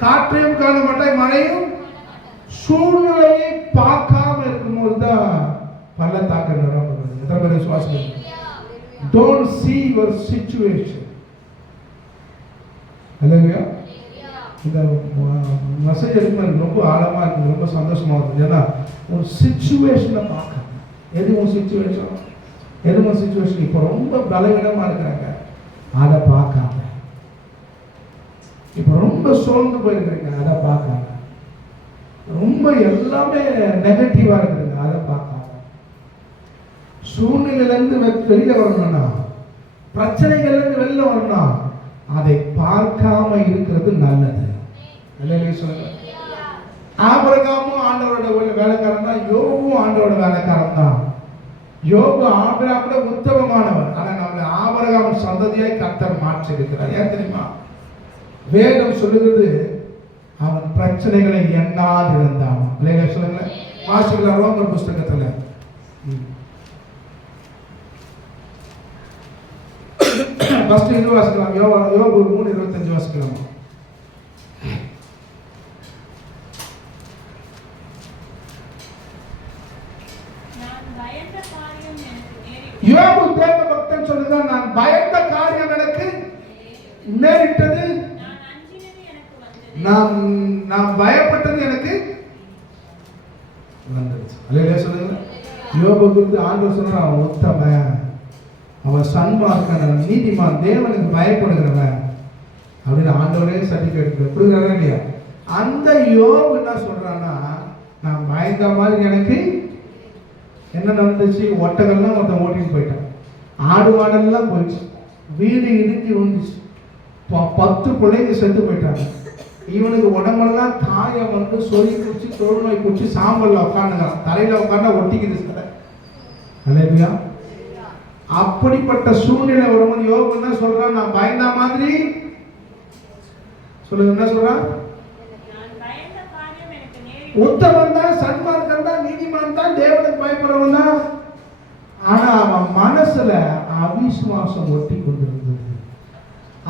காற்றையும் காண மாட்டாய், மழையும் சூழ்நிலையை பார்க்காம இருக்கும்போது தான் பள்ளத்தாக்கு நிரம்புகிறது. எத்தனை பேர் விசுவாசிக்கிறீங்க? Don't see your situation. அல்லேலூயா. இந்த மெசேஜ் எடுக்கும் எனக்கு ரொம்ப ஆழமா இருக்கு, ரொம்ப சந்தோஷமா இருக்கு. ஏன்னா ஒரு சிச்சுவேஷனை பார்க்க, எது உன் சிச்சுவேஷன், எது உன் சிச்சுவேஷன் இப்போ ரொம்ப பலவீனமா இருக்கிறாங்க அதை பார்க்காம, இப்போ ரொம்ப சோர்ந்து போயிருக்கிறீங்க அதை பார்க்காம, ரொம்ப எல்லாமே நெகட்டிவா இருக்குதுங்க அதை பார்க்காம, சூழ்நிலையிலிருந்து வெளியில வரணும்னா, பிரச்சனைகள்லேருந்து வெளியில வரணும்னா அதை பார்க்காம இருக்கிறது நல்லது. ஆபிரகாமும் ஆண்டவரோட வேலைக்காரன் தான், யோபும் ஆண்டவரோட வேலைக்காரன் தான். யோபு ஆபிரகாமோட உத்தமமானவர், ஆனா நம்மளை ஆபிரகாம் சந்ததியாய் கர்த்தர் மாற்றி இருக்கிறார். ஏன் தெரியுமா? வேதம் சொல்லுகிறது அவன் பிரச்சனைகளை எண்ணாதிருந்தான். சொல்லுங்க, வாசிக்கலாம் ரோமர் புஸ்தகத்துல. ஃபர்ஸ்ட் இது வாசிக்கலாம், யோபு 3:25 வாசிக்கலாம். யோபு தேவ பக்தன் சொல்லுகிறான், நான் பயந்த காரியம் எனக்கு நேரிட்டது, நான் பயப்பட்டது எனக்கு வந்துருச்சு. அல்லேலூயா சொல்லுங்க. யோபு குறித்து ஆண்டவர் சொன்னார், அவன் உத்தமன், அவன் சன்மார்க்கன், நீதிமான், தேவனுக்கு பயப்படுகிறவன் அப்படின்னு ஆண்டவரே சர்டிஃபிகேட் கொடுக்குறாரா இல்லையா? அந்த யோபு என்ன சொல்றான்னா, நான் பயந்த மாதிரி எனக்கு என்ன நடந்துச்சு? ஒட்டகள்லாம் ஒருத்தன் ஓட்டிட்டு போயிட்டான், ஆடு மாடெல்லாம் போயிடுச்சு, வீடு இடிஞ்சு விழுந்துச்சு, 10 பிள்ளைங்க செத்து போயிட்டாங்க. இவனுக்கு உடம்பெல்லாம் காயம் வந்து சொல்லி குடிச்சு தொழுநோய் குடிச்சு சாம்பல்ல உட்காந்துக்கலாம், தலையில உட்காந்தா ஒட்டிக்குது சார். அல்லேலூயா. அப்படிப்பட்ட சூழ்நிலை வரும்போது யோபு என்ன சொல்றான்? நான் பயந்த மாதிரி சொல்லுங்க, என்ன சொல்றான்? உத்தமன் தான், சன்மார்க்கன் தான், நீதிமான் தான், தேவனுக்கு பயப்படுறவன் தான். ஆனா அவன் மனசுல அவிசுவாசம் ஒட்டி கொண்டிருந்தது,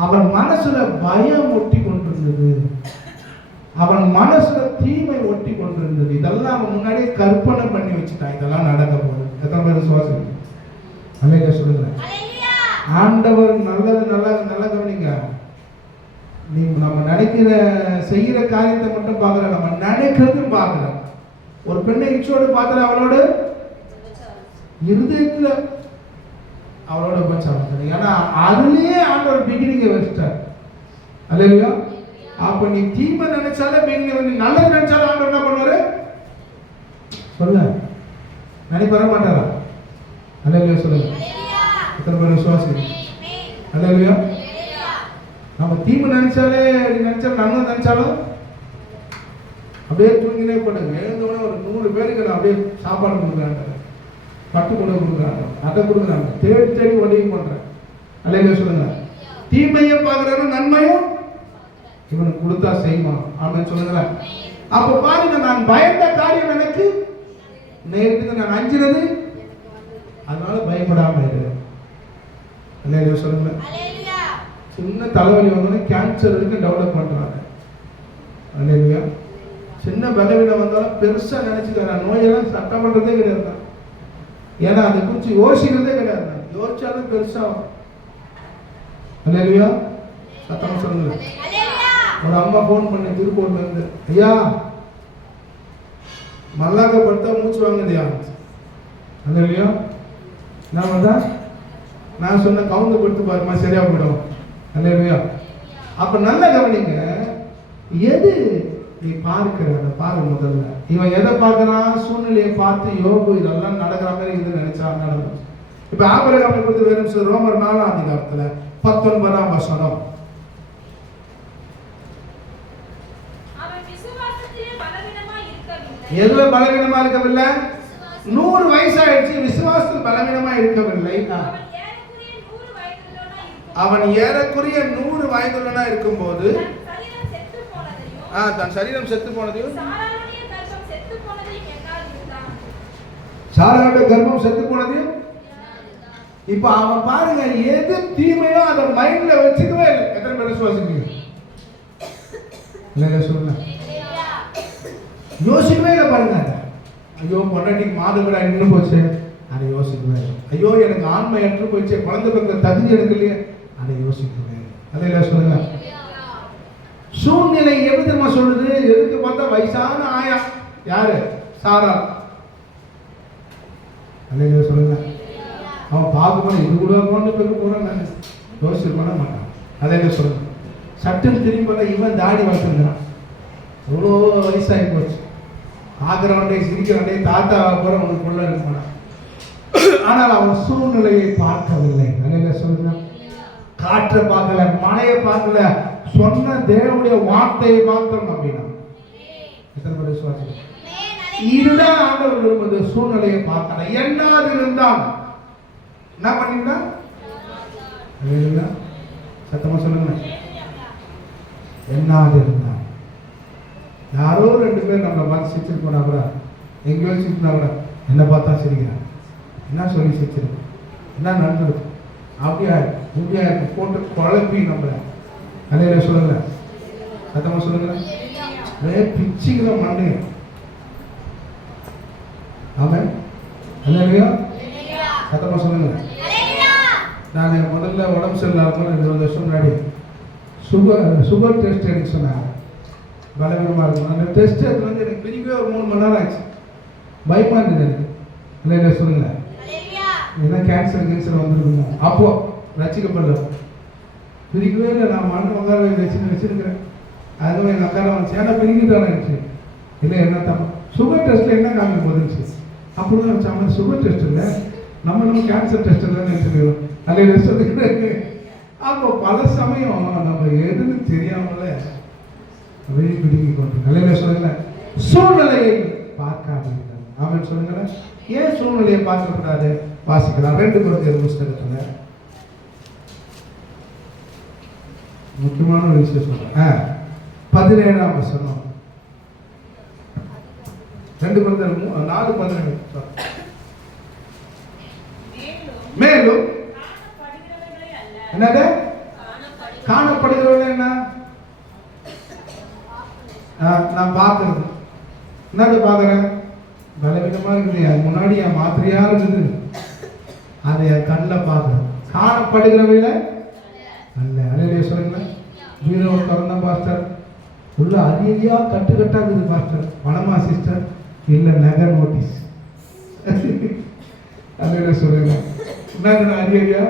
அவன் மனசுல பயம் ஒட்டி கொண்டிருந்தது, அவன் மனசுல தீமை ஒட்டி கொண்டிருந்தது. இதெல்லாம் அவன் முன்னாடியே கற்பனை பண்ணி வச்சுட்டான், இதெல்லாம் நடக்க போகுது. எத்தனை பேர் விசுவாசம்? அல்லேலூயா சொல்லுங்க. ஆண்டவர் நல்லது நல்லா கவனிங்க. நீ நம்ம நினைக்கிற செய்யற காரியத்தை மட்டும் பார்க்கல, நம்ம நினைக்கிறதும் பார்க்கல. ஒரு பெண்ணை இச்சோடு பார்த்தா அவளோட இருதயத்துல அவளோட உபச்சாரம், ஏன்னா அதுலயே ஆண்டவர் பிகினிங்க வச்சுட்டார். அல்லேலூயா. அப்ப நீ தீமை நினைச்சாலே பிகினிங், நீ நல்லது நினைச்சாலும் ஆண்டவர் என்ன பண்ணுவாரு? சொல்ல நினைக்க வர மாட்டாரா? அல்லேலூயா சொல்லுங்க. எத்தனை பேர் விசுவாசி? அல்லேலூயா. நம்ம தீமை நினைச்சாலே நினைச்சாலும் நன்மை நினைச்சாலும் அப்படியே தூங்கினே போடுங்க. எழுந்தோடனே ஒரு 100 பேருக்கு நான் அப்படியே சாப்பாடு கொடுக்குறாங்க, பட்டு கொடுக்குறாங்க, அதை கொடுக்குறாங்க, தேடி உதவி பண்றேன். அல்லேலூயா சொல்லுங்க. தீமையை பார்க்கறாரு, நன்மையும் இவனுக்கு கொடுத்தா செய்வான் அப்படின்னு சொல்லுங்களேன். அப்ப பாருங்க, நான் பயந்த காரியம் எனக்கு நேரத்துக்கு நான் அஞ்சினது, அதனால பயப்படாம இரு. அல்லேலூயா சொல்லுங்க. சின்ன தலைவலி வந்தோடனே கேன்சர் வரைக்கும் டெவலப் பண்றாங்க. அல்லேலூயா. சின்ன பலவீனம் வந்தாலும் பெருசா நினைச்சுக்கிற நோயெல்லாம் சட்டம் பண்றதே கிடையாது, ஏன்னா அதை குறித்து யோசிக்கிறதே கிடையாது, யோசிச்சாலும் பெருசா. அல்லேலூயா. சத்தம் சொல்லுங்க. ஒரு அம்மா போன் பண்ணி திருப்பூர்ல இருந்து, ஐயா மல்லாக்கப்படுத்தா மூச்சு வாங்குதியா? அல்லேலூயா. நான் வந்தா நான் சொன்ன கவுந்து கொடுத்து பாருமா, சரியா போயிடும். அல்லேலூயா. அப்ப நல்ல கவனிங்க, எது நீ பார்க்கிற அதை பாரு. முதல்ல இவன் எதை பார்க்கறான்? சூழ்நிலையை பார்த்து யோபு இதெல்லாம் நடக்கிற மாதிரி இது நினைச்சா நடக்கும். இப்ப ஆபிரகாமை குறித்து வேறு ரோமர் 4ஆம் அதிகாரத்துல 19ஆம் வசனம், எதுல பலவீனமா இருக்கவில்லை? 100 வயசாயிடுச்சு, விசுவாசத்தில் பலவீனமா இருக்கவில்லை. அவன் ஏறக்குறைய 100 வயதுள்ளனா இருக்கும்போது தன் சரீரம் செத்து போனதையும் சாராளுடைய கர்ப்பம் செத்து போனதையும். இப்ப அவன் பாருங்க, எது தீமையோ அதை மைண்ட்ல வச்சுக்கவே இல்லை. எத்தனை பேர் விசுவாசிக்கிறீங்க? இல்லை சொல்லுங்க. யோசிக்கவே இல்லை பாருங்க. ஐயோ பொண்டாட்டிக்கு மாதவிடா நின்று போச்சு, அதை யோசிக்கவே இல்லை. ஐயோ எனக்கு ஆண்மை என்று போயிடுச்சு, குழந்தை பிறந்த தகுதி எனக்கு இல்லையே, அதை யோசிக்கவே இல்லை. அதை சொல்லுங்க. சூழ்நிலை எப்படி தெரியுமா சொல்லுது? எதுக்கு பார்த்தா வயசான ஆயா யாரு? சாரா. அதை சொல்லுங்க. அவன் பார்க்க இது கூட கொண்டு போய் போறான், யோசிச்சு பண்ண மாட்டான். அதை சொல்லுங்க. சட்டுன்னு திரும்பி பார்த்தா இவன் தாடி வளர்த்துருக்கிறான், எவ்வளோ வயசாகி போச்சு. ஆகிறவன்டே சிரிக்கிறவன்டே தாத்தா போற உனக்குள்ள இருப்பான். ஆனால் அவன் சூழ்நிலையை பார்க்கவில்லை. அதை சொல்லுங்க. காற்றை பார்க்கல, மழையை பார்க்கல, சொன்ன தேவனுடைய வார்த்தையை மாத்திரம் நம்பினான். இதுதான் ஆண்டவர் விரும்புவது. சூழ்நிலையை பார்க்கல. என்னாது இருந்தான் என்ன பண்ணிருந்தான்? சத்தமா சொல்லுங்க. என்னாது இருந்தான். யாரோ 2 பேர் நம்மளை பார்த்து சிரிச்சிட்டு போனா கூட, எங்கேயோ சிரிச்சுனா கூட, என்ன பார்த்தா சிரிக்கிறான், என்ன சொல்லி சிரிச்சிருக்கு, என்ன நடந்திருக்கு, அப்படியா இப்படியா இருக்கு போட்டு குழப்பி நம்மள. அதே சொல்லுங்க. சத்தமா சொல்லுங்க. பிச்சுக்கிற மண்ணு. ஆமாம். அல்லேலூயா. சத்தமா சொல்லுங்க. நான் முதல்ல உடம்பு சரியில்லாம 20 வருஷம் முன்னாடி சுகர் டெஸ்ட் எடுக்க சொன்னாங்க. பலவீனமாக இருக்கும். அந்த டெஸ்ட் எடுத்து வந்து எனக்கு பிரிக்கவே ஒரு 3 மணி நேரம் ஆச்சு. பயமா இருந்தது எனக்கு. இல்லை சொல்லுங்க. ஏன்னா கேன்சர் வந்துருக்குங்க. அப்போ ரசிக்கப்படல, பிரிக்கவே இல்லை. நான் மண்ணு உட்கார வச்சுருக்கிறேன். அதுவும் எங்கள் அக்காரை வந்துச்சு, ஏன்னா பிரிக்கிட்டானே இருந்துச்சு. இல்லை என்ன தப்பு, சுகர் டெஸ்ட்டில் என்ன காமிக்க போதுச்சு. அப்படிதான் வச்சாங்க. சுகர் டெஸ்ட் இல்லை, நம்ம கேன்சர் டெஸ்ட் இல்லைன்னு நினச்சிருக்கோம். அதில் சொல்லிக்கிறேன். அப்போ பல சமயம் நம்ம எதுன்னு தெரியாமல வெளி பிடிக்கி கொண்டு. நல்ல சொல்லுங்க. சூழ்நிலையை பார்க்காதீர்கள். அவன் சொல்லுங்க. ஏன் சூழ்நிலையை பார்க்கக்கூடாது? வாசிக்கலாம். 2 கொரிந்தியர் புத்தகத்துல முக்கியமான ஒரு விஷயம் சொல்றேன். 17ஆம் வசனம். 2 கொரிந்தியர் 4:17. மேலும் என்னது? காணப்படுகிறவர்கள் என்ன? நான் பார்க்கறது. என்னது பார்க்குறேன்? பலவீனமா இருக்குது, அது முன்னாடி என் மாத்திரையா இருக்குது, அதை என் கண்ணில் பார்க்குறேன். காணப்படுகிறவையில அல்ல. அலையிலே சொல்லுங்க. வீரோ திறந்த பாஸ்டர், உள்ள அதிகா கட்டுக்கட்டா இருக்குது பாஸ்டர், பணமா சிஸ்டர், இல்லை நகை நோட்டீஸ். அலையிலே சொல்லுங்க. என்ன அதிகா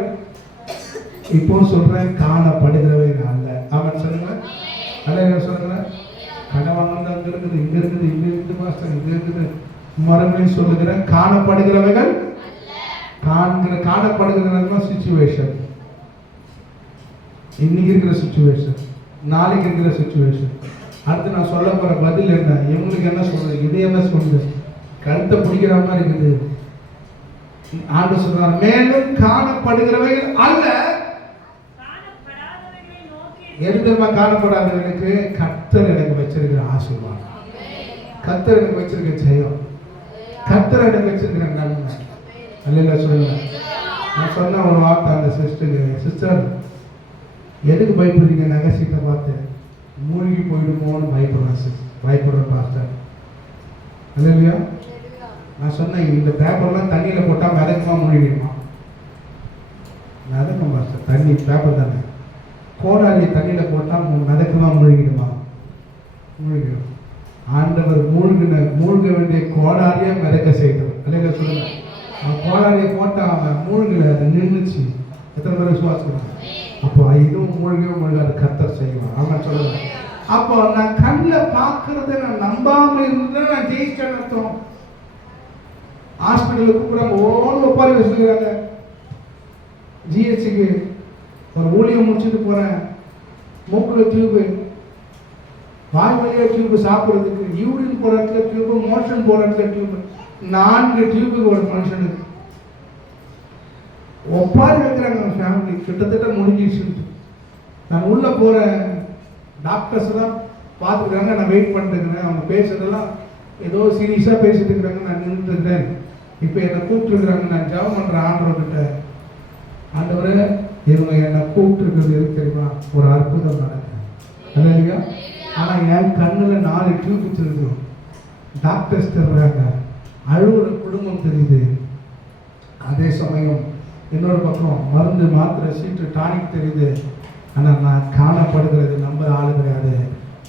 இப்போ சொல்றேன், காணப்படுகிறவை அல்ல. அவன் சொல்லுங்க. அலையிலே சொல்லுங்க. கடை வாங்கினது அங்க இருக்குது, இங்க இருக்குது, இங்க இருக்குது பாஸ்டர், இங்க இருக்குது. மறுபடியும் சொல்லுகிறேன், காணப்படுகிறவைகள் காணப்படுகிற சிச்சுவேஷன், இன்னைக்கு இருக்கிற சிச்சுவேஷன், நாளைக்கு இருக்கிற சிச்சுவேஷன். அடுத்து நான் சொல்ல போற பதில் என்ன, இவங்களுக்கு என்ன சொல்றது, இது என்ன சொல்றது, கருத்தை பிடிக்கிற மாதிரி இருக்குது. ஆண்டு சொல்றாங்க, மேலும் காணப்படுகிறவைகள் அல்ல. எதுமா காணப்படாதவனுக்கு கர்த்தர் எனக்கு வச்சிருக்கிற ஆசீர்வாதம், கர்த்தர் எனக்கு வச்சிருக்க ஜெயம், கர்த்தர் எனக்கு வச்சிருக்கிற நன்மை. அல்ல சொல்லுங்க. நான் சொன்ன ஒரு வார்த்தை அந்த சிஸ்டர் எதுக்கு பயப்படுறீங்க? நகை சீட்டை பார்த்து மூழ்கி போயிடுமோன்னு பயப்படுறேன் பாஸ்டர். இல்லையா? நான் சொன்னேன், இந்த பேப்பர்லாம் தண்ணியில் போட்டால் மிதக்குமா மூழ்கிடுமா? மிதக்கும் பாஸ்டர், தண்ணி பேப்பர் தானே. கோடாரியை தண்ணியில் போட்டால் மிதக்குமா மூழ்கிடுமா? மூழ்கிடும். ஆண்டவர் மூழ்க வேண்டிய கோடாரியை மிதக்க செய்தவர். இல்லையா சொல்லுங்க. கோடாரியை போட்டால் அவன் மூழ்கல, அது நின்றுச்சு. எத்தனை பேர் விசுவாசிக்கிறாங்க? அப்போ இதுவும் மூழ்காது, கர்த்தர் செய்வான். அவன் சொல்லுங்க. அப்போ நான் கண்ணில் பார்க்கறத நான் நம்பாமல் இருந்தேன், நான் ஜெயிச்சேன் அர்த்தம். ஹாஸ்பிட்டலுக்கு கூப்பிடுறாங்க, ஓன்னு ஒப்பாரி வச்சுக்கிறாங்க. ஜிஹெச்சுக்கு ஒரு ஊழியம் முடிச்சுட்டு போறேன், மூக்குல டியூபு, வாய் வழியா டியூபு சாப்பிட்றதுக்கு, யூரின் போற இடத்துல டியூபு, மோஷன் போற இடத்துல டியூபு, 4 டியூபுக்கு ஒரு மனுஷனுக்கு ஒப்பாரி வைக்கிறாங்க. ஃபேமிலி கிட்டத்தட்ட முடிஞ்சிச்சு. நான் உள்ள போறேன், டாக்டர்ஸ் தான் பார்த்துக்கிறாங்க, நான் வெயிட் பண்ணிட்டுருக்கிறேன். அவங்க பேசுறதெல்லாம் ஏதோ சீரியஸாக பேசிட்டு இருக்கிறாங்க, நான் நின்றுருக்கிறேன். இப்போ என்னை கூப்பிட்டுருக்குறாங்க, நான் ஜெபம் பண்ணுறேன் ஆண்டவர்கிட்ட. ஆண்டவரே, இவங்க என்னை கூப்பிட்டுருக்கிறது எது தெரியுமா? ஒரு அற்புதம் நடக்குது. இல்லையா? ஆனா என் கண்ணுல 4 டியூப் தெரியுது, டாக்டர்ஸ் தர்றாங்க, அழுவுற குடும்பம் தெரியுது. அதே சமயம் இன்னொரு பக்கம் மருந்து மாத்திரை சீட்டு டானிக் தெரியுது. ஆனால் நான் காணப்படுகிறது நம்புற ஆளு கிடையாது.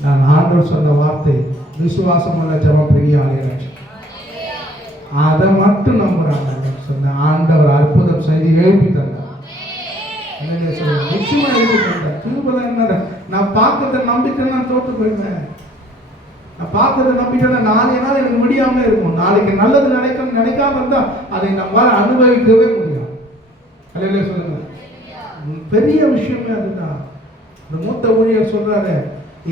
நான் ஆண்டவர் சொன்ன வார்த்தை விசுவாசம் உள்ள ஜெபம் பெரிய ஆலயம், அதை மட்டும் நம்புறாங்க. சொன்ன ஆண்டவர் அற்புதம் செய்து எழுப்பி தந்தார். நிச்சயமா எழுப்பி தந்தார். திருப்பல என்ன, நான் பார்க்கறத நம்பிக்கை நான் தோற்று போயிருந்தேன். நான் பார்க்கறத நம்பிக்கை நாளைய நாள் எனக்கு முடியாம இருக்கும். நாளைக்கு நல்லது நினைக்காம இருந்தா அதை நம்மளால அனுபவிக்கவே முடியும். அல்லேலூயா சொல்லுங்க. பெரிய விஷயமே அதுதான். இந்த மூத்த ஊழியர் சொல்றாரு,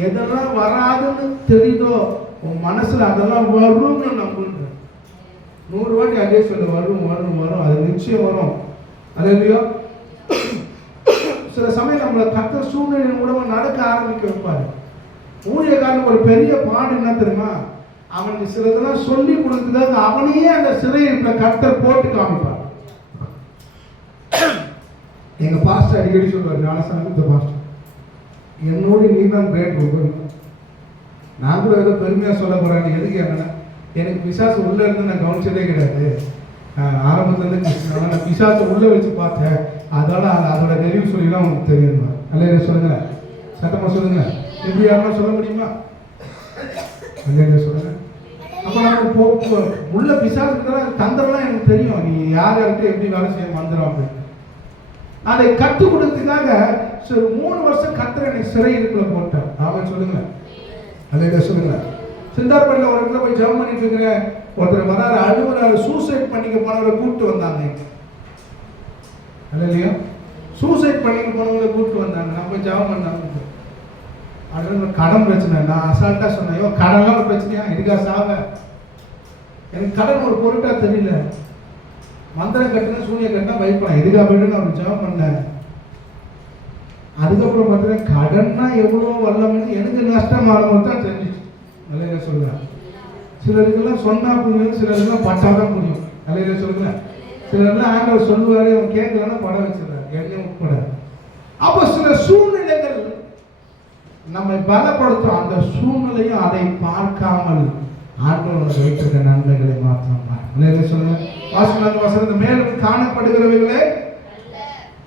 எதெல்லாம் வராதுன்னு தெரியுதோ உன் மனசுல அதெல்லாம் வரும்னு நம்புன்ற. 100 வாட்டி அதே சொல்ல, வரும் வரும் வரும், அது நிச்சயம் வரும். அல்லேலூயா. சில சமயம் நம்மளை கர்த்தர் சூழ்நிலை மூலமா நடக்க ஆரம்பிக்க வைப்பாரு. ஊழியக்காரனுக்கு ஒரு பெரிய பாடு என்ன தெரியுமா, அவனுக்கு சிலதெல்லாம் சொல்லி கொடுத்ததாக அவனையே அந்த சிறையிருப்புல கர்த்தர் போட்டு காமிப்பார். எங்க பாஸ்டர் அடிக்கடி சொல்லுவார், ஞானசாமி பாஸ்டர், என்னோடு நீ தான் கிரேட் கொடுக்கணும். நான் கூட ஏதோ பெருமையா சொல்ல போறேன். எதுக்கு என்னன்னா, எனக்கு பிசாசு உள்ள இருந்து நான் கவனிச்சதே கிடையாது. ஆரம்பத்துலேருந்து நான் பிசாசை உள்ள வச்சு பார்த்தேன். அதனால அதோட நெறிவு சொல்லிலாம் உங்களுக்கு தெரியுமா? அல்ல சொல்லுங்க, சத்தமா சொல்லுங்க. எப்படி யாருன்னா சொல்ல முடியுமா? அல்ல சொல்லுங்க. அப்போ நம்ம உள்ள பிசாசுக்கு தந்திரம்லாம் எனக்கு தெரியும். நீ யார் யாருக்கு எப்படி வேலை செய்ய வந்துடும் அப்படின்னு அதை கற்றுக் கொடுத்ததுக்காக 3 வருஷம் கர்த்தர் என்னை சிறையிருப்புல போட்டார். அவன் சொல்லுங்க, அல்ல சொல்லுங்க. சிந்தார்பேட்டில் ஒரு இடத்துல போய் ஜெபம் பண்ணிட்டு இருக்கிறேன். ஒருத்தர் வராரு, அழுவராரு, சூசைட் பண்ணிக்க போனவரை கூப்பிட்டு வந்தாங்க. இல்லையா, சூசைட் பண்ணிக்க போனவங்களை கூப்பிட்டு வந்தாங்க. நம்ம ஜெபம் பண்ணாங்க. அது கடன் பிரச்சனை. நான் அசால்ட்டா சொன்னேன், கடன்லாம் ஒரு பிரச்சனையா, இதுக்கா சாவ? எனக்கு கடன் ஒரு பொருட்டா தெரியல. மந்திரம் கட்டுனா சூனிய கட்டினா பயப்படலாம், எதுக்காக போயிட்டு நான் ஜெபம் பண்ணேன். அதுக்கப்புறம் பார்த்தீங்கன்னா கடன்னா எவ்வளோ வல்லமன்னு எனக்கு நஷ்டமானவங்க தான் தெரிஞ்சிச்சு. நல்ல சொல்லுங்க. சிலருக்கெல்லாம் சொன்னா புரியும், சிலருக்கெல்லாம் பட்டாதான் புரியும். நல்ல சொல்லுங்க. சிலர்லாம் ஆண்டவர் சொல்லுவாரு, அவன் கேட்கலன்னா படம் வச்சிடறாரு, என்ன உட்பட. அப்போ சில சூழ்நிலைகள் நம்மை பலப்படுத்தும். அந்த சூழ்நிலையும் அதை பார்க்காமல் ஆண்டவர் வைத்திருக்க நன்மைகளை மாற்றம் சொல்லுங்க. வாசன வசனத்தை மேலும் காணப்படுகிறவர்களே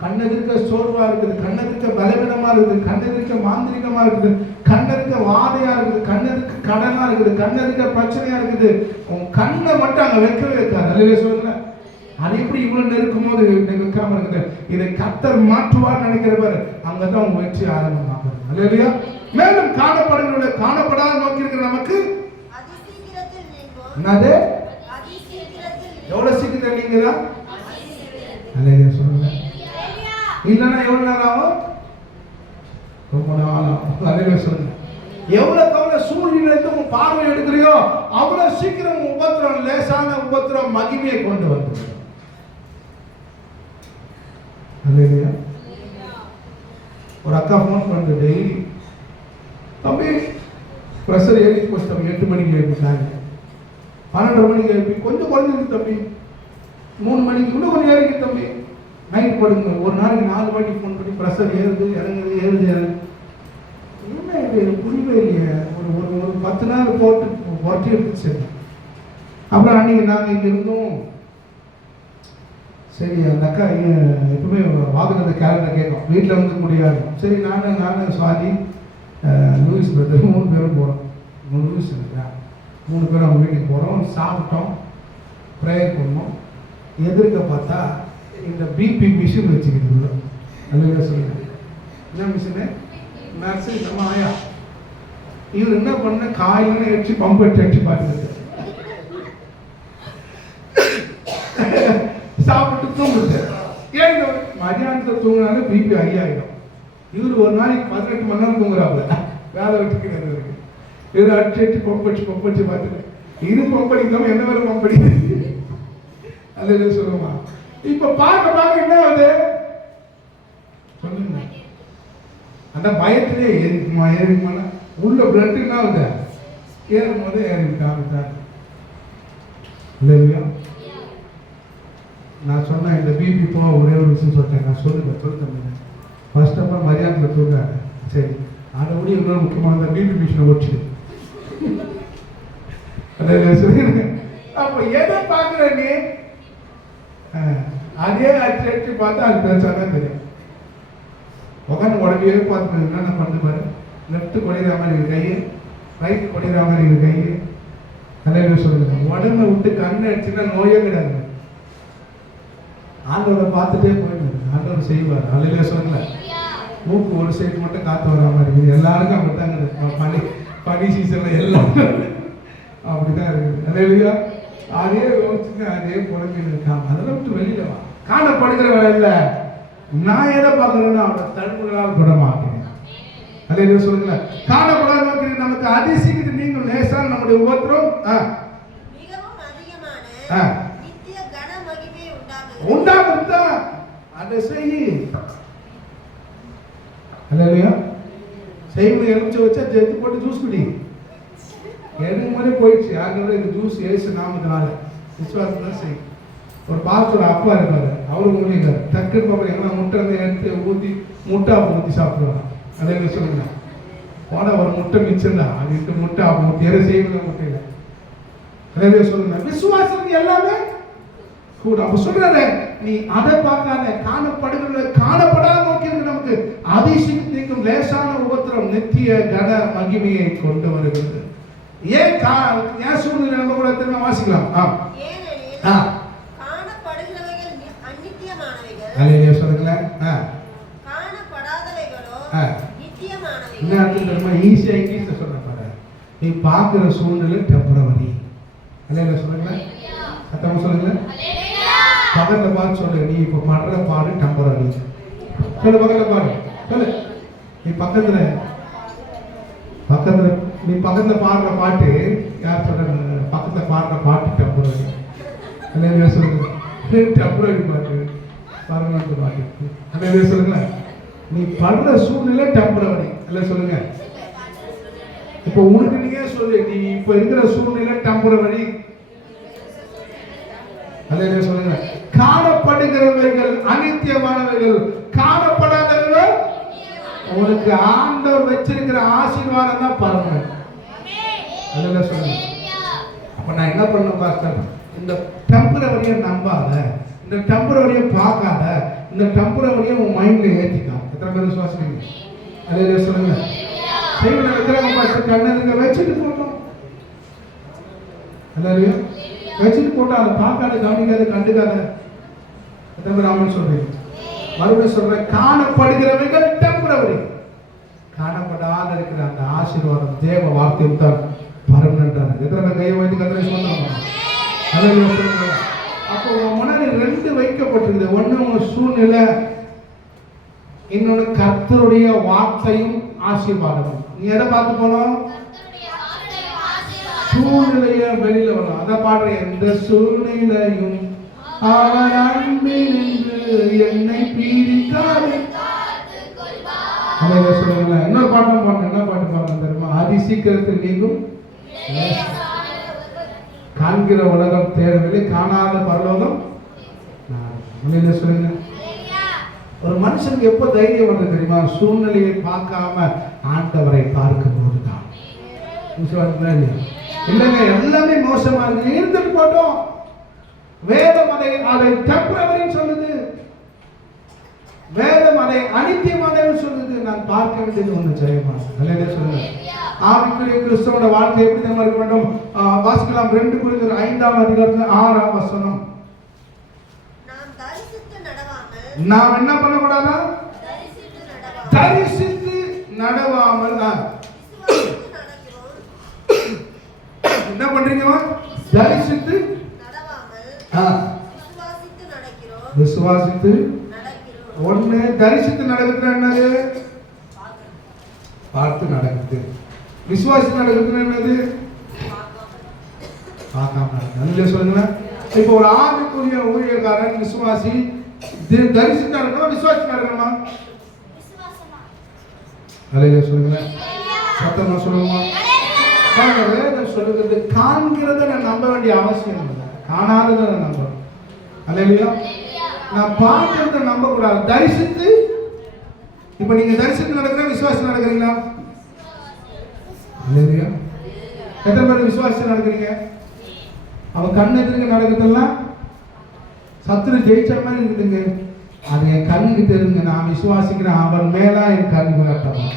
கண்ணெதிர்க்க சோர்வா இருக்குது, கண்ணெதிர்க்க பலவீனமா இருக்குது, கண்ணெதிர்க்க மாந்திரிகமா இருக்குது, கண்ணெதிர்க்க வாதையா இருக்குது, கண்ணெதிர்க்க கடனா இருக்குது, கண்ணெதிர்க்க பிரச்சனையா இருக்குது. உன் கண்ணை மட்டும் அங்க வைக்கவே வைக்காது. அல்லவே சொல்லுங்க. அது எப்படி இவ்வளவு நெருக்கும் போது வைக்காம இருக்குது? இதை கர்த்தர் மாற்றுவார் நினைக்கிறவர் அங்கதான் உங்க வெற்றி ஆரம்பமாகும். அல்லையா? மேலும் காணப்படுகிற காணப்படாத நோக்கி இருக்கிற நமக்கு என்னது எவ்வளவு சீக்கிரம் நீங்களா? அல்லையா சொல்லுங்க. இல்லைன்னா எவ்வளவு நேரம் ஆகும்? ரொம்ப நாள். அல்லையா சொல்லுங்க. எவ்வளவு கவலை சூழ்நிலைக்கு உன் பார்வை எடுக்கிறியோ அவ்வளவு சீக்கிரம் உபத்திரம், லேசான உபத்திரம் மகிமையை கொண்டு வந்து. அல்லையா? ஒரு அக்கா ஃபோன் பண்ணுறது டெய்லி, தம்பி ப்ரெஷர் ஏறி போச்சு தம்பி, 8 மணிக்கு எழுப்பிட்டாங்க, 12 மணிக்கு எழுப்பி கொஞ்சம் குறைஞ்சிருக்கு தம்பி, 3 மணிக்கு இன்னும் கொஞ்சம் ஏறிக்கு தம்பி, நைட் படுங்க. ஒரு நாளைக்கு 4 வாட்டி ஃபோன் பண்ணி ப்ரெஷர் ஏறுது இறங்குது ஏறுது இறங்கு. என்ன இது புரியவே இல்லையே. ஒரு 10 நாள் போட்டு புரட்டி எடுத்துச்சு. அப்புறம் அன்னைக்கு நாங்கள் இங்கே இருந்தோம். சரி, அந்த அக்கா எப்பவுமே வாகனத்தை கேலண்டர் கேட்கும், வீட்டில் வந்து முடியாது. சரி, நான் சுவாதி லூயிஸ் பிரதர் 3 பேரும் போகிறோம். 3 லூயிஸ் இருக்கா, 3 பேரும் அவங்க வீட்டுக்கு போகிறோம். சாப்பிட்டோம், ப்ரேயர் பண்ணோம். எதிர்க்க பார்த்தா இந்த பிபி மிஷின் வச்சுக்கிட்டு. அது சொல்லுங்க, என்ன மிஷினு? நர்ஸு நம்ம ஆயா. இவர் என்ன பண்ண, காயில வச்சு பம்பு வச்சு பார்த்துட்டு சாப்பிட்டு தூங்குது. ஏன் மதியானத்தை தூங்கினாலும் பிபி ஹை ஆகிடும். இவர் ஒரு நாளைக்கு 18 மணி நேரம் தூங்குறாப்புல, வேலை வச்சுக்கிறது இருக்கு. இவர் அடிச்சு பம்பு வச்சு பார்த்துட்டு இது பம்படிக்காம என்ன வேலை பம்படி அது சொல்லுமா. இப்ப பார்க்க என்ன ஆகுது சொல்லுங்க. அந்த பயத்திலே ஏறிக்குமா உள்ள பிளட் என்ன ஆகுது, ஏறும் போது ஏறிட்டாங்க. இல்லையா? நான் சொன்னேன் இந்த பிபி போக ஒரே ஒரு விஷயம் சொல்லிட்டேன். நான் சொல்லுங்க. ஃபர்ஸ்ட் ஆஃப் ஆல் மரியாதை தூங்குறாங்க. சரி, அதை விட இன்னொரு முக்கியமான பிபி மிஷினை ஓடிச்சு. அப்ப எதை பாக்குற நீ? அதே அடிச்சு பார்த்தா அது பெருசாதான் தெரியும். உட்காந்து உடனே பார்த்து என்னென்ன பண்ணு பாரு. லெஃப்ட் குறையிற மாதிரி இருக்கு கை, ரைட் குறையிற மாதிரி இருக்கு கை. அல்லேலூயா சொல்லுங்க. உடம்பை விட்டு கண்ணு அடிச்சுன்னா நோயே கிடையாது. ஆண்டோட பார்த்துட்டே போயிடுது. ஆண்டோட செய்வார். அல்லேலூயா சொல்லுங்க. மூக்கு ஒரு சைடு மட்டும் காத்து வராம இருக்குது. எல்லாருக்கும் அப்படித்தாங்க. பனி சீசன்ல எல்லாம் அப்படிதான் இருக்குது. அல்லேலூயா. அதே யோசிச்சுங்க, அதே புலம்பின்னு இருக்காம அதெல்லாம் விட்டு வெளியில வா. காணப்படுகிறவன் இல்லை, நான் எதை பார்க்கறேன்னா அவரோட தழும்புகளால் குணமாக்கிறேன். அல்லேலூயா சொல்லுங்க. காணப்படாத நோக்கி நமக்கு அதிசயித்து நீங்கள் லேசான நம்முடைய உபத்திரம் மிகவும் அதிகமான நித்திய கன மகிமை உண்டாகுதா அதை செய். அல்லேலூயா. செய்முறை எலுமிச்சை வச்சா எடுத்து போட்டு ஜூஸ் குடி. எனக்கு முறை போயிடுச்சு. யாருக்கும் இந்த ஜூஸ் ஏசு நாமத்தினால விசுவாசம் தான் செய்யும். ஒரு பாஸ்டோட அப்பா இருப்பாரு, அவரு மூலிகார் டக்குன்னு பார்ப்பேன் எல்லாம் முட்டை வந்து எடுத்து ஊற்றி முட்டை ஆப்பு ஊற்றி சாப்பிடுவாங்க. அதே சொல்லுங்க. போன ஒரு முட்டை மிச்சம் தான், அது இட்டு முட்டை ஆப்பு ஊற்றி எதை செய்யணும் முட்டையில. அதே சொல்லுங்க. விசுவாசம் எல்லாமே கூட. அப்ப சொல்றாரு, நீ அதை பார்க்காத, காணப்படுகிற காணப்படாத நோக்கி நமக்கு அதிசயிக்கும் லேசான உபத்திரம் நித்திய கன மகிமையை கொண்டு வருகிறது. ஏன் சூழ்நிலை நம்ம கூட திரும்ப வாசிக்கலாம். காணப்படுகிறவைகள் அநித்தியமானவைகள். அல்லேலூயா சொல்லுங்களேன். காணப்படாதவைகளோ நித்தியமானவைகள். என்ன அர்த்தம் தெரியுமா? ஈஸியா இங்கிலீஷ்ல சொல்றேன் பாரு. நீ பார்க்கிற சூழ்நிலை டெம்பரவரி. அல்லேலூயா சொல்லுங்களேன். சத்தமா சொல்லுங்களேன். பக்கத்துல பார்த்து சொல்லு, நீ இப்ப படுற பாடு டெம்பரவரி. சொல்லு பக்கத்துல பாடு. சொல்லு. நீ பக்கத்துல நீ பக்கத்துல பாடுற பாட்டு யார் சொல்றாங்க? பக்கத்துல பாடுற பாட்டு டெம்பரவரி. அல்லேலூயா சொல்லுங்க. டெம்பரவரி பாட்டு, பர்மனன்ட் பாட்டு. அல்லேலூயா சொல்லுங்களேன். நீ படுற சூழ்நிலை டெம்பரவரி. அல்ல சொல்லுங்க. இப்போ உனக்கு நீங்க சொல்லு, நீ இப்ப இருக்கிற சூழ்நிலை டெம்பரவரி. அல்லேலூயா சொல்லுங்க. காணப்படுகிறவைகள் அநித்தியமானவைகள், காணப்படாதவைகள் உனக்கு ஆண்டவர் வச்சிருக்கிற ஆசீர்வாதம் தான் பரமன். அல்லேலூயா சொல்லுங்க. அப்ப நான் என்ன பண்ண பாஸ்டர்? இந்த டெம்பரவரியை நம்பாத, இந்த டெம்பரவரியை பார்க்காத, இந்த டெம்பரவரியை உன் மைண்ட்ல ஏத்திக்கா. எத்தனை பேர் விசுவாசிக்கிறீங்க? அல்லேலூயா சொல்லுங்க. செய்வன எத்தனை பாஸ்டர் கண்ணதுங்க வச்சுட்டு போட்டோம். அல்லேலூயா வச்சுட்டு போட்டா அதை பார்க்காத, கவனிக்காத, கண்டுக்காத. எத்தனை பேர் ஆமென் சொல்றீங்க? மறுபடியும் சொல்றேன். காணப்படுகிறவைகள் டெம்பரவரி, காணப்படாத இருக்கிற அந்த ஆசீர்வாதம் தேவ வார்த்தையும் தான் பர்மனன்ட்டான. எத்தனை பேர் கையை வைத்து கத்தரை சொன்னாங்க? அல்லேலூயா சொல்லுங்க. அப்போ உன் முன்னாடி ரெண்டு வைக்கப்பட்டிருக்குது. ஒண்ணு உன் சூழ்நிலை, இன்னொன்னு கர்த்தருடைய வார்த்தையும் ஆசீர்வாதமும். நீ எதை பார்த்து போனோம்? சூழ்நிலைய வெளியில வரும். அதை பாடுற, எந்த சூழ்நிலையும் அவர் அன்பில் நின்று என்னை பீடிக்காது. அல்லேலூயா சொல்லுங்க. இன்னொரு பாட்டு பாடுங்க. என்ன பாட்டு பாடுங்க தெரியுமா? அதி சீக்கிரத்தில் நீங்கும் காண்கிற உலகம் தேடவில்லை, காணாத பரலோகம். அல்லேலூயா சொல்லுங்க. ஒரு மனுஷனுக்கு எப்போ தைரியம் வருது தெரியுமா? சூழ்நிலையை பார்க்காம ஆண்டவரை பார்க்கும் போதுதான். இல்லைங்க, எல்லாமே மோசமா இருக்கு, இருந்துட்டு போட்டோம். வேதம் அதை டெம்பரவரின்னு சொல்லுது, வேதம் அதை அநித்தியமானது சொல்லுது. நான் பார்க்க வேண்டியது ஒன்று ஜெயமா. அல்லேலூயா சொல்லுங்க. ஆவிக்குரிய கிறிஸ்தவனோட வாழ்க்கை எப்படி தெரியுமா இருக்க வேண்டும்? வாசிக்கலாம். 2 கொரிந்தியர் 5ஆம் அதிகாரம் 6ஆம் வசனம். நாம் என்ன பண்ணக்கூடாதா? தரிசித்து நடவாமல். என்ன பண்றீங்க? தரிசித்து விசுவாசித்து. ஒண்ணு தரிசித்து நடக்குது, என்னது? பார்த்து நடக்குது. விசுவாசித்து நடக்குது என்னது? பார்க்காம நடக்குது. சொல்லுங்க. இப்போ ஒரு ஆவிக்குரிய ஊழியக்காரன் விசுவாசி தரிசித்து நடக்கணும், விசுவாசி நடக்கணுமா? அல்லேலூயா சொல்லுங்க. சத்தமா சொல்லுமா? சொல்லுகிறது, காண்கிறத நான் நம்ப வேண்டிய அவசியம் இல்லை, காணாததை நான் நம்பணும். அல்லேலூயா. நான் பார்க்கறத நம்ப கூடாது, தரிசித்து. இப்ப நீங்க தரிசித்து நடக்கிற விசுவாசி நடக்கிறீங்களா? இல்லையா? எத்தனை பேர் விசுவாசம் நடக்கிறீங்க? அவன் கண் எதிர்க்க நடக்குதெல்லாம் சத்துரு ஜெயிச்ச மாதிரி இருக்குதுங்க. அது என் கண்ணுக்கு தெரியுங்க. நான் விசுவாசிக்கிறேன், அவன் மேலா என் கண் விளட்டணும்.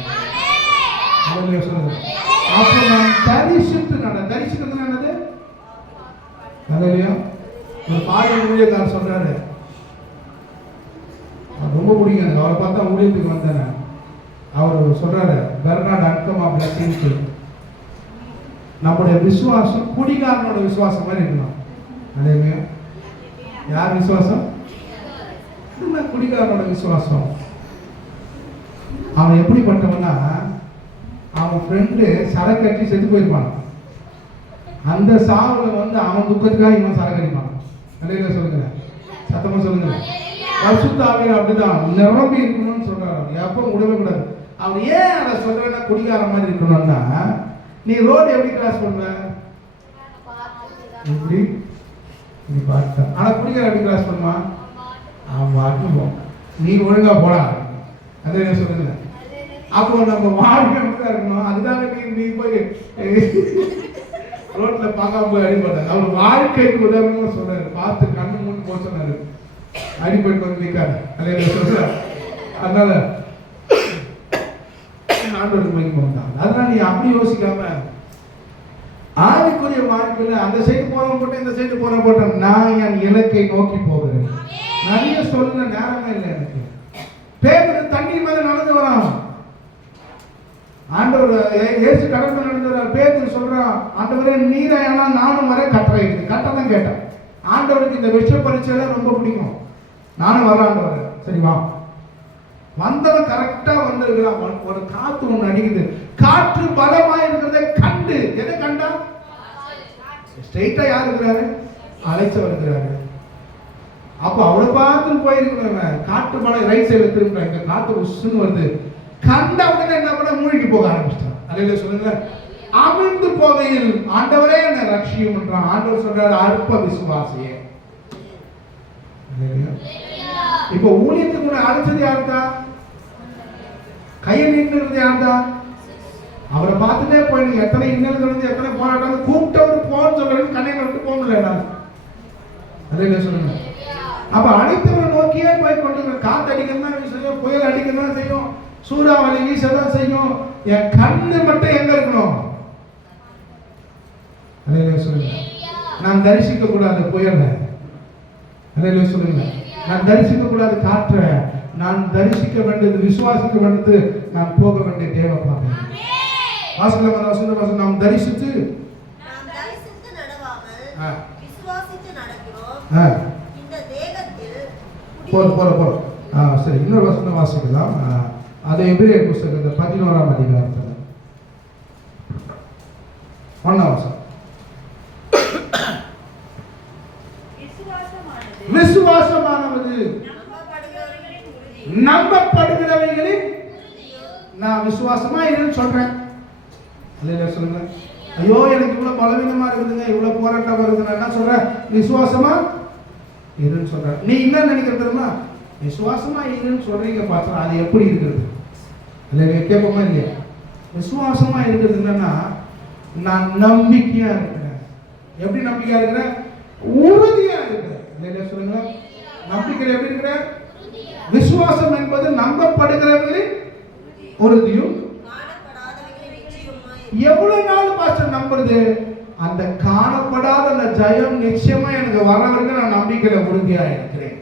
சொல்லுங்க. அப்போ நான் தரிசித்து தரிசிக்கிறது என்னது? இல்லையா? ஒரு பாடல் ஊழியக்காரர் சொல்றாரு, ரொம்ப பிடிக்கும் எனக்கு. அவரை பார்த்தா ஊழியத்துக்கு வந்தேன். அவர் சொல்றாரு, பெர்னார்ட் அன்கமா பிளஸிங்ஸ், நம்முடைய விசுவாசம் குடிகாரனோட விசுவாசம் மாதிரி இருக்கணும். இல்லையா? யார் விசுவாசம்? குடிகாரனோட விசுவாசம். அவன் எப்படிப்பட்டவன்னா, அவன் ஃப்ரெண்டு சரக்கு அடிச்சு செத்து போயிருப்பான். அந்த சாவுல அவன் துக்கத்துக்காக இவன் சரக்கு அடிப்பான். இல்லையா? சொல்லுங்க, சத்தமா சொல்லுங்க. பரிசுத்த ஆவியானவர் அப்படிதான் நிரம்பி இருக்கணும்னு சொல்றாரு. எப்போ விடவே கூடாது. அவர் ஏன் அதை சொல்றேன்னா, குடிகார மாதிரி இருக்கணும்னா, நீ ரோடு எப்படி கிராஸ் பண்ணுவ? இப்படி நீ பார்த்தா. ஆனா குடிகார எப்படி கிராஸ் பண்ணுவான்? அவன் வாட்டுவோம், நீ ஒழுங்கா போடா. அதை என்ன சொல்லுங்க. அப்போ நம்ம வாழ்க்கை மட்டும் இருக்கணும். அதுதாங்க நீ போய் ரோட்ல பார்க்காம போய் அடிபட்டாரு. அவர் வாழ்க்கைக்கு உதாரணமா சொல்றாரு. பார்த்து கண்ணு மூணு போக சொன்னாரு. அடிபட்டு வந்து நிற்காரு. அதை சொல்ற. அதனால ஆண்டவருக்கு மகிமை உண்டாகும். அதனால நீ அப்படி யோசிக்காம ஆவிக்குரிய வாழ்க்கையில அந்த சைடு போறவங்க போட்டு இந்த சைடு போறவங்க போட்ட நான் என் இலக்கை நோக்கி போகிறேன். நிறைய சொல்ல நேரமே இல்லை எனக்கு. பேர் தண்ணீர் மேல நடந்து வரான். ஆண்டவர் இயேசு கடந்து நடந்து வர. பேர் சொல்றான், ஆண்டவரே நீரை ஆனா நானும் வர கட்டளை இருக்கு. கட்டதான் கேட்டேன். ஆண்டவருக்கு இந்த விஷ பரீட்சையில ரொம்ப பிடிக்கும். நானும் வர ஆண்டவர். சரி வா. வந்தவன் கரெக்டா வந்திருக்கிறான். ஒரு காத்து ஒண்ணு அடிக்குது. காற்று பலமா இருக்கிறத கண்டு, எதை கண்டா? ஸ்ட்ரெயிட்டா யார் இருக்கிறாரு? அழைச்சவர் இருக்கிறாரு. அப்ப அவளை பார்த்து போயிருக்கிறவன் காற்று பலம் ரைட் சைடுல திரும்ப, இங்க காற்று உசுன்னு வருது. கண்ட உடனே என்ன பண்ண? மூழ்கி போக ஆரம்பிச்சிட்டான். அல்லேலூயா சொல்லுங்க. அமிழ்ந்து போகையில் ஆண்டவரே என்னை ரட்சியும் என்றான். ஆண்டவர் சொல்றாரு, அற்ப விசுவாசியே. இப்ப ஊழியத்துக்கு அழைச்சது யாருதா? கையை நீட்டுறது யாருதா? அவரை பார்த்துட்டே போயிடுங்க. எத்தனை இன்னல்கள் வந்து எத்தனை போராட்டம் கூப்பிட்டவர் போன்னு சொல்றது கண்ணை விட்டு போக முடியல. அதே சொல்லுங்க. அப்ப அனைத்தவரை நோக்கியே போய் கொண்டு காத்து அடிக்கணும் தான் செய்யும், புயல் அடிக்கணும் தான் செய்யும், சூறாவளி வீசதான் செய்யும். என் கண்ணு மட்டும் எங்க இருக்கணும்? அதே சொல்லுங்க. நான் தரிசிக்க கூடாது புயலை. அதே சொல்லுங்க. நான் தரிசிக்க கூடாது காற்றை. நான் தரிசிக்க வேண்டியது, விசுவாசிக்க வேண்டியது, நான் போக வேண்டிய தேவ பாதை. வாசகம் நாம் தரிசித்து நடவாமல் விசுவாசித்து நடக்கிறோம். இந்த தேகத்தில் போற சரி, இன்னொரு வசனம் வாசிக்கலாம். அது எபிரேயர் புத்தகத்துல 11ஆம் அதிகாரத்துல 1ஆம் வசனம். விசுவாசமானது நம்பப்படுகிறவைகளின். நான் விசுவாசமா இருன்னு சொல்றேன். அல்லேலூயா சொல்லுங்க. ஐயோ எனக்கு இவ்வளவு பலவீனமா இருக்குதுங்க, இவ்வளவு போராட்டம் வருது, நான் என்ன சொல்றேன்? விசுவாசமா இருன்னு சொல்றேன். நீ என்ன நினைக்கிற தெரியுமா? விசுவாசமா இருன்னு சொல்றீங்க பாத்தா, அது எப்படி இருக்கிறது? அல்லேலூயா கேட்போமா இல்லையா? விசுவாசமா இருக்கிறது என்னன்னா, நான் நம்பிக்கையா இருக்கிறேன். எப்படி நம்பிக்கையா இருக்கிறேன்? உறுதியா இருக்கிறேன். அல்லேலூயா சொல்லுங்க. நம்பிக்கை எப்படி இருக்கிற? விசுவாசம் என்பது நம்பப்படுகிறவர்களின் உறுதியும். எவ்வளவு நாள் பாஸ்டர் நம்புறது? அந்த காணப்படாத அந்த ஜெயம் நிச்சயமா எனக்கு வர வரைக்கும் நான் நம்பிக்கையில உறுதியா இருக்கிறேன்.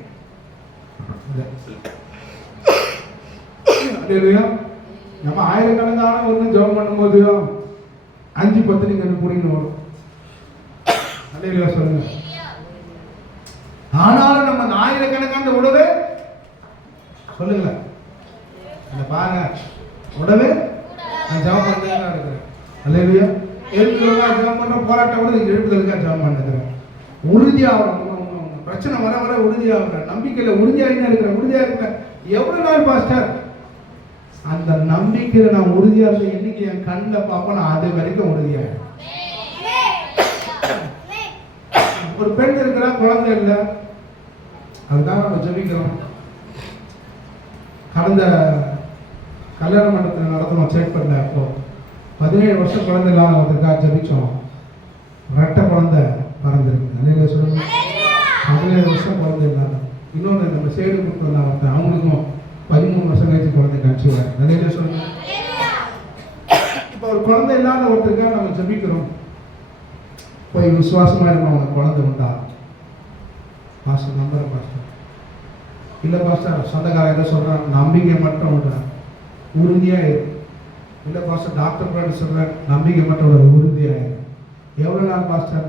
நம்ம ஆயிரக்கணக்கான ஒன்று ஜெபம் பண்ணும்போது 5-10 நீங்க புரியணும் வரும். அல்லேலூயா சொல்லுங்க. ஆனாலும் நம்ம ஆயிரக்கணக்கான உடவே சொல்லுங்க. பாருங்க, உடவே நான் ஜெபம் பண்ணா இருக்கிறேன். அல்லேலூயா. எழுப்புதலுக்காக ஜெபம் பண்ற, போராட்டம் கூட எழுப்புதலுக்காக ஜெபம் பண்ணுறேன். உறுதியாகணும். பிரச்சனை வர வர உறுதியாகிறேன். நம்பிக்கையில உறுதியாக இருக்கிறேன். உறுதியா இருக்கிறேன். எவ்வளவு நாள் பாஸ்டர்? அந்த நம்பிக்கையில நான் உறுதியா இருந்தேன். இன்னைக்கு என் கண்ணில் பார்ப்பேன், நான் அது வரைக்கும் உறுதியாக. ஒரு பெண் இருக்கிறா, குழந்தை இல்லை, அதுதான் நம்ம ஜெபிக்கிறோம். கடந்த கல்யாண மண்டபத்தில் நடத்தணும் செக் பண்ண. அப்போ 17 வருஷம் குழந்தை இல்லாத ஒருத்தருக்காக ஜெபிச்சோம். ரெட்டை குழந்தை பிறந்திருக்கு. அலையில சொல்லுங்க. 17 வருஷம் குழந்தை இல்லாத. இன்னொன்று நம்ம சேடு கொடுத்து வந்தா ஒருத்தன், அவங்களுக்கும் 13 வருஷம் கழிச்சு குழந்தை கழிச்சுவார். அலையில சொல்லுங்க. இப்போ ஒரு குழந்தை இல்லாத ஒருத்தருக்காக நம்ம ஜெபிக்கிறோம். போய் விசுவாசமா இருக்கணும், அவனுக்கு குழந்தை உண்டா? பாஸ்டர் நம்புற பாஸ்டர் இல்லை பாஸ்டர், சொந்தக்காரன் என்ன சொல்கிறான், நம்பிக்கை மட்டும் விட உறுதியாக இரு. இல்லை பாஸ்டர், டாக்டர் கூட சொல்கிறேன், நம்பிக்கை மட்டும் விட உறுதியாக இரு. எவ்வளோ நாள் பாஸ்டர்?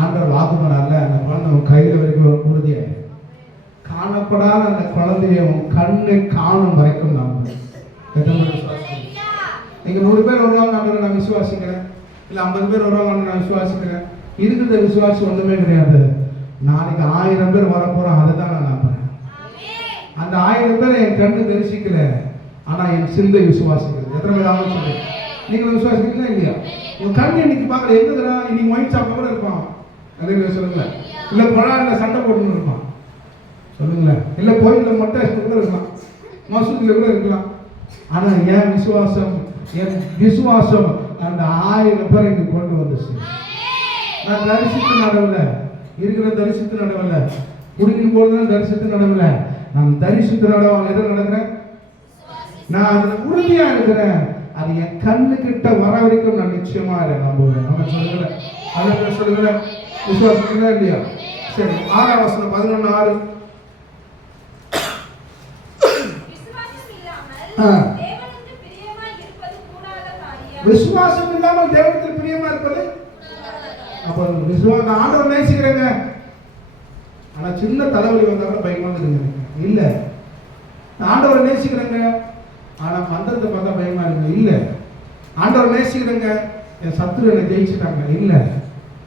ஆண்டவர் வாக்கு பண்ணால அந்த குழந்தை உன் கையில் வரைக்கும் உறுதியாக இரு. காணப்படாத அந்த குழந்தைய உன் கண்ணை காணும் வரைக்கும் நம்பு. நீங்கள் 100 பேர் வருவாங்க நம்புறேன், நான் விசுவாசிக்கிறேன். இல்லை 50 பேர் வருவாங்க, நான் விசுவாசிக்கிறேன். இருக்கிற விசுவாசம் ஒன்றுமே கிடையாது. நாளைக்கு 1000 பேர் வரப்போகிறோம், அதை தான் நான் நம்புறேன். அந்த 1000 பேரை என் கண்ணு தரிசிக்கல, ஆனா என் சிந்தை விசுவாசிக்கிறது. எத்தனை பேர் ஆகும் சொல்லு? நீங்களும் விசுவாசிக்கிறீங்களா இல்லையா? உங்க கண்ணு இன்னைக்கு பார்க்கல, எங்குறா இன்னைக்கு ஒயின் ஷாப்ல கூட இருப்பான். அதே சொல்லுங்களேன். இல்ல பழாரில் சண்டை போட்டுன்னு இருப்பான், சொல்லுங்களேன். இல்ல கோயிலில் மொட்டை கூட இருக்கலாம், மசூதியில் கூட இருக்கலாம். ஆனா என் விசுவாசம் அந்த 1000 பேரை இங்க கொண்டு வந்துச்சு. நான் தரிசித்து நடவுல இருக்கிற, தரிசித்து நடவுல குடிக்கின் போதுதான் தரிசித்து நடவுல, நான் தரிசித்து நடவாங்க. எதை நடக்கிறேன்? நான் அதுல உறுதியா இருக்கிறேன். அது என் கண்ணு கிட்ட வர வரைக்கும் நான் நிச்சயமா நம்புவேன். நம்ம சொல்லுங்க, அதை சொல்லுங்க. விசுவாசிக்கிறதா இல்லையா? சரி, 6ஆம் வசனம் 11:6. விசுவாசம் இல்லாமல் தேவனுக்கு பிரியமா இருப்பது. அப்ப விசுவாசம் ஆண்டவர் நேசிக்கிறேங்க, ஆனா சின்ன தலைவலி வந்தாலும் பயமா இருக்குங்க. இல்ல, ஆண்டவரை நேசிக்கிறேங்க, ஆனா மந்திரத்தை பார்த்தா பயமா இருக்கு. இல்ல, ஆண்டவரை நேசிக்கிறேங்க, என் சத்துரு என்னை ஜெயிச்சுட்டாங்க. இல்ல,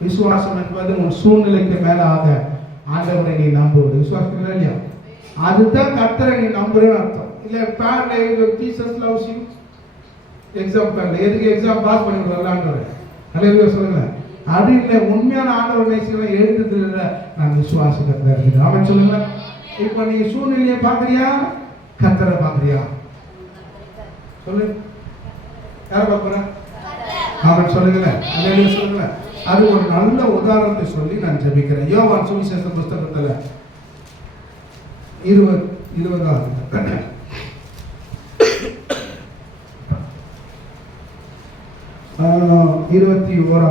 விசுவாசம் என்பது உன் சூழ்நிலைக்கு மேலாக ஆண்டவரை நீ நம்புவது. விசுவாசம் இல்லையா? அதுதான் கர்த்தரை நீ நம்புறேன்னு அர்த்தம். இல்ல பேர்ல ஜீசஸ் லவ்ஸ் யூ எக்ஸாம் பேர்ல எதுக்கு எக்ஸாம் பாஸ் பண்ணி வரலான்னு நல்ல சொல்லுங்க. அது இல்லை, உண்மையான ஆண்டவர் நேசிக்கிறேன் எழுதுறது இல்லை, நான் விசுவாசத்தை இருக்கிறேன். அவன் சொல்லுங்க. இப்ப நீ சூழ்நிலையை பாக்குறியா, கர்த்தரை பாக்குறியா? சொல்லு, யார பாக்குற? அவன் சொல்லுங்களேன். சொல்லுங்களேன். அது ஒரு நல்ல உதாரணத்தை சொல்லி நான் ஜெபிக்கிறேன். யோவான் சுவிசேஷ புஸ்தகத்துல 20 21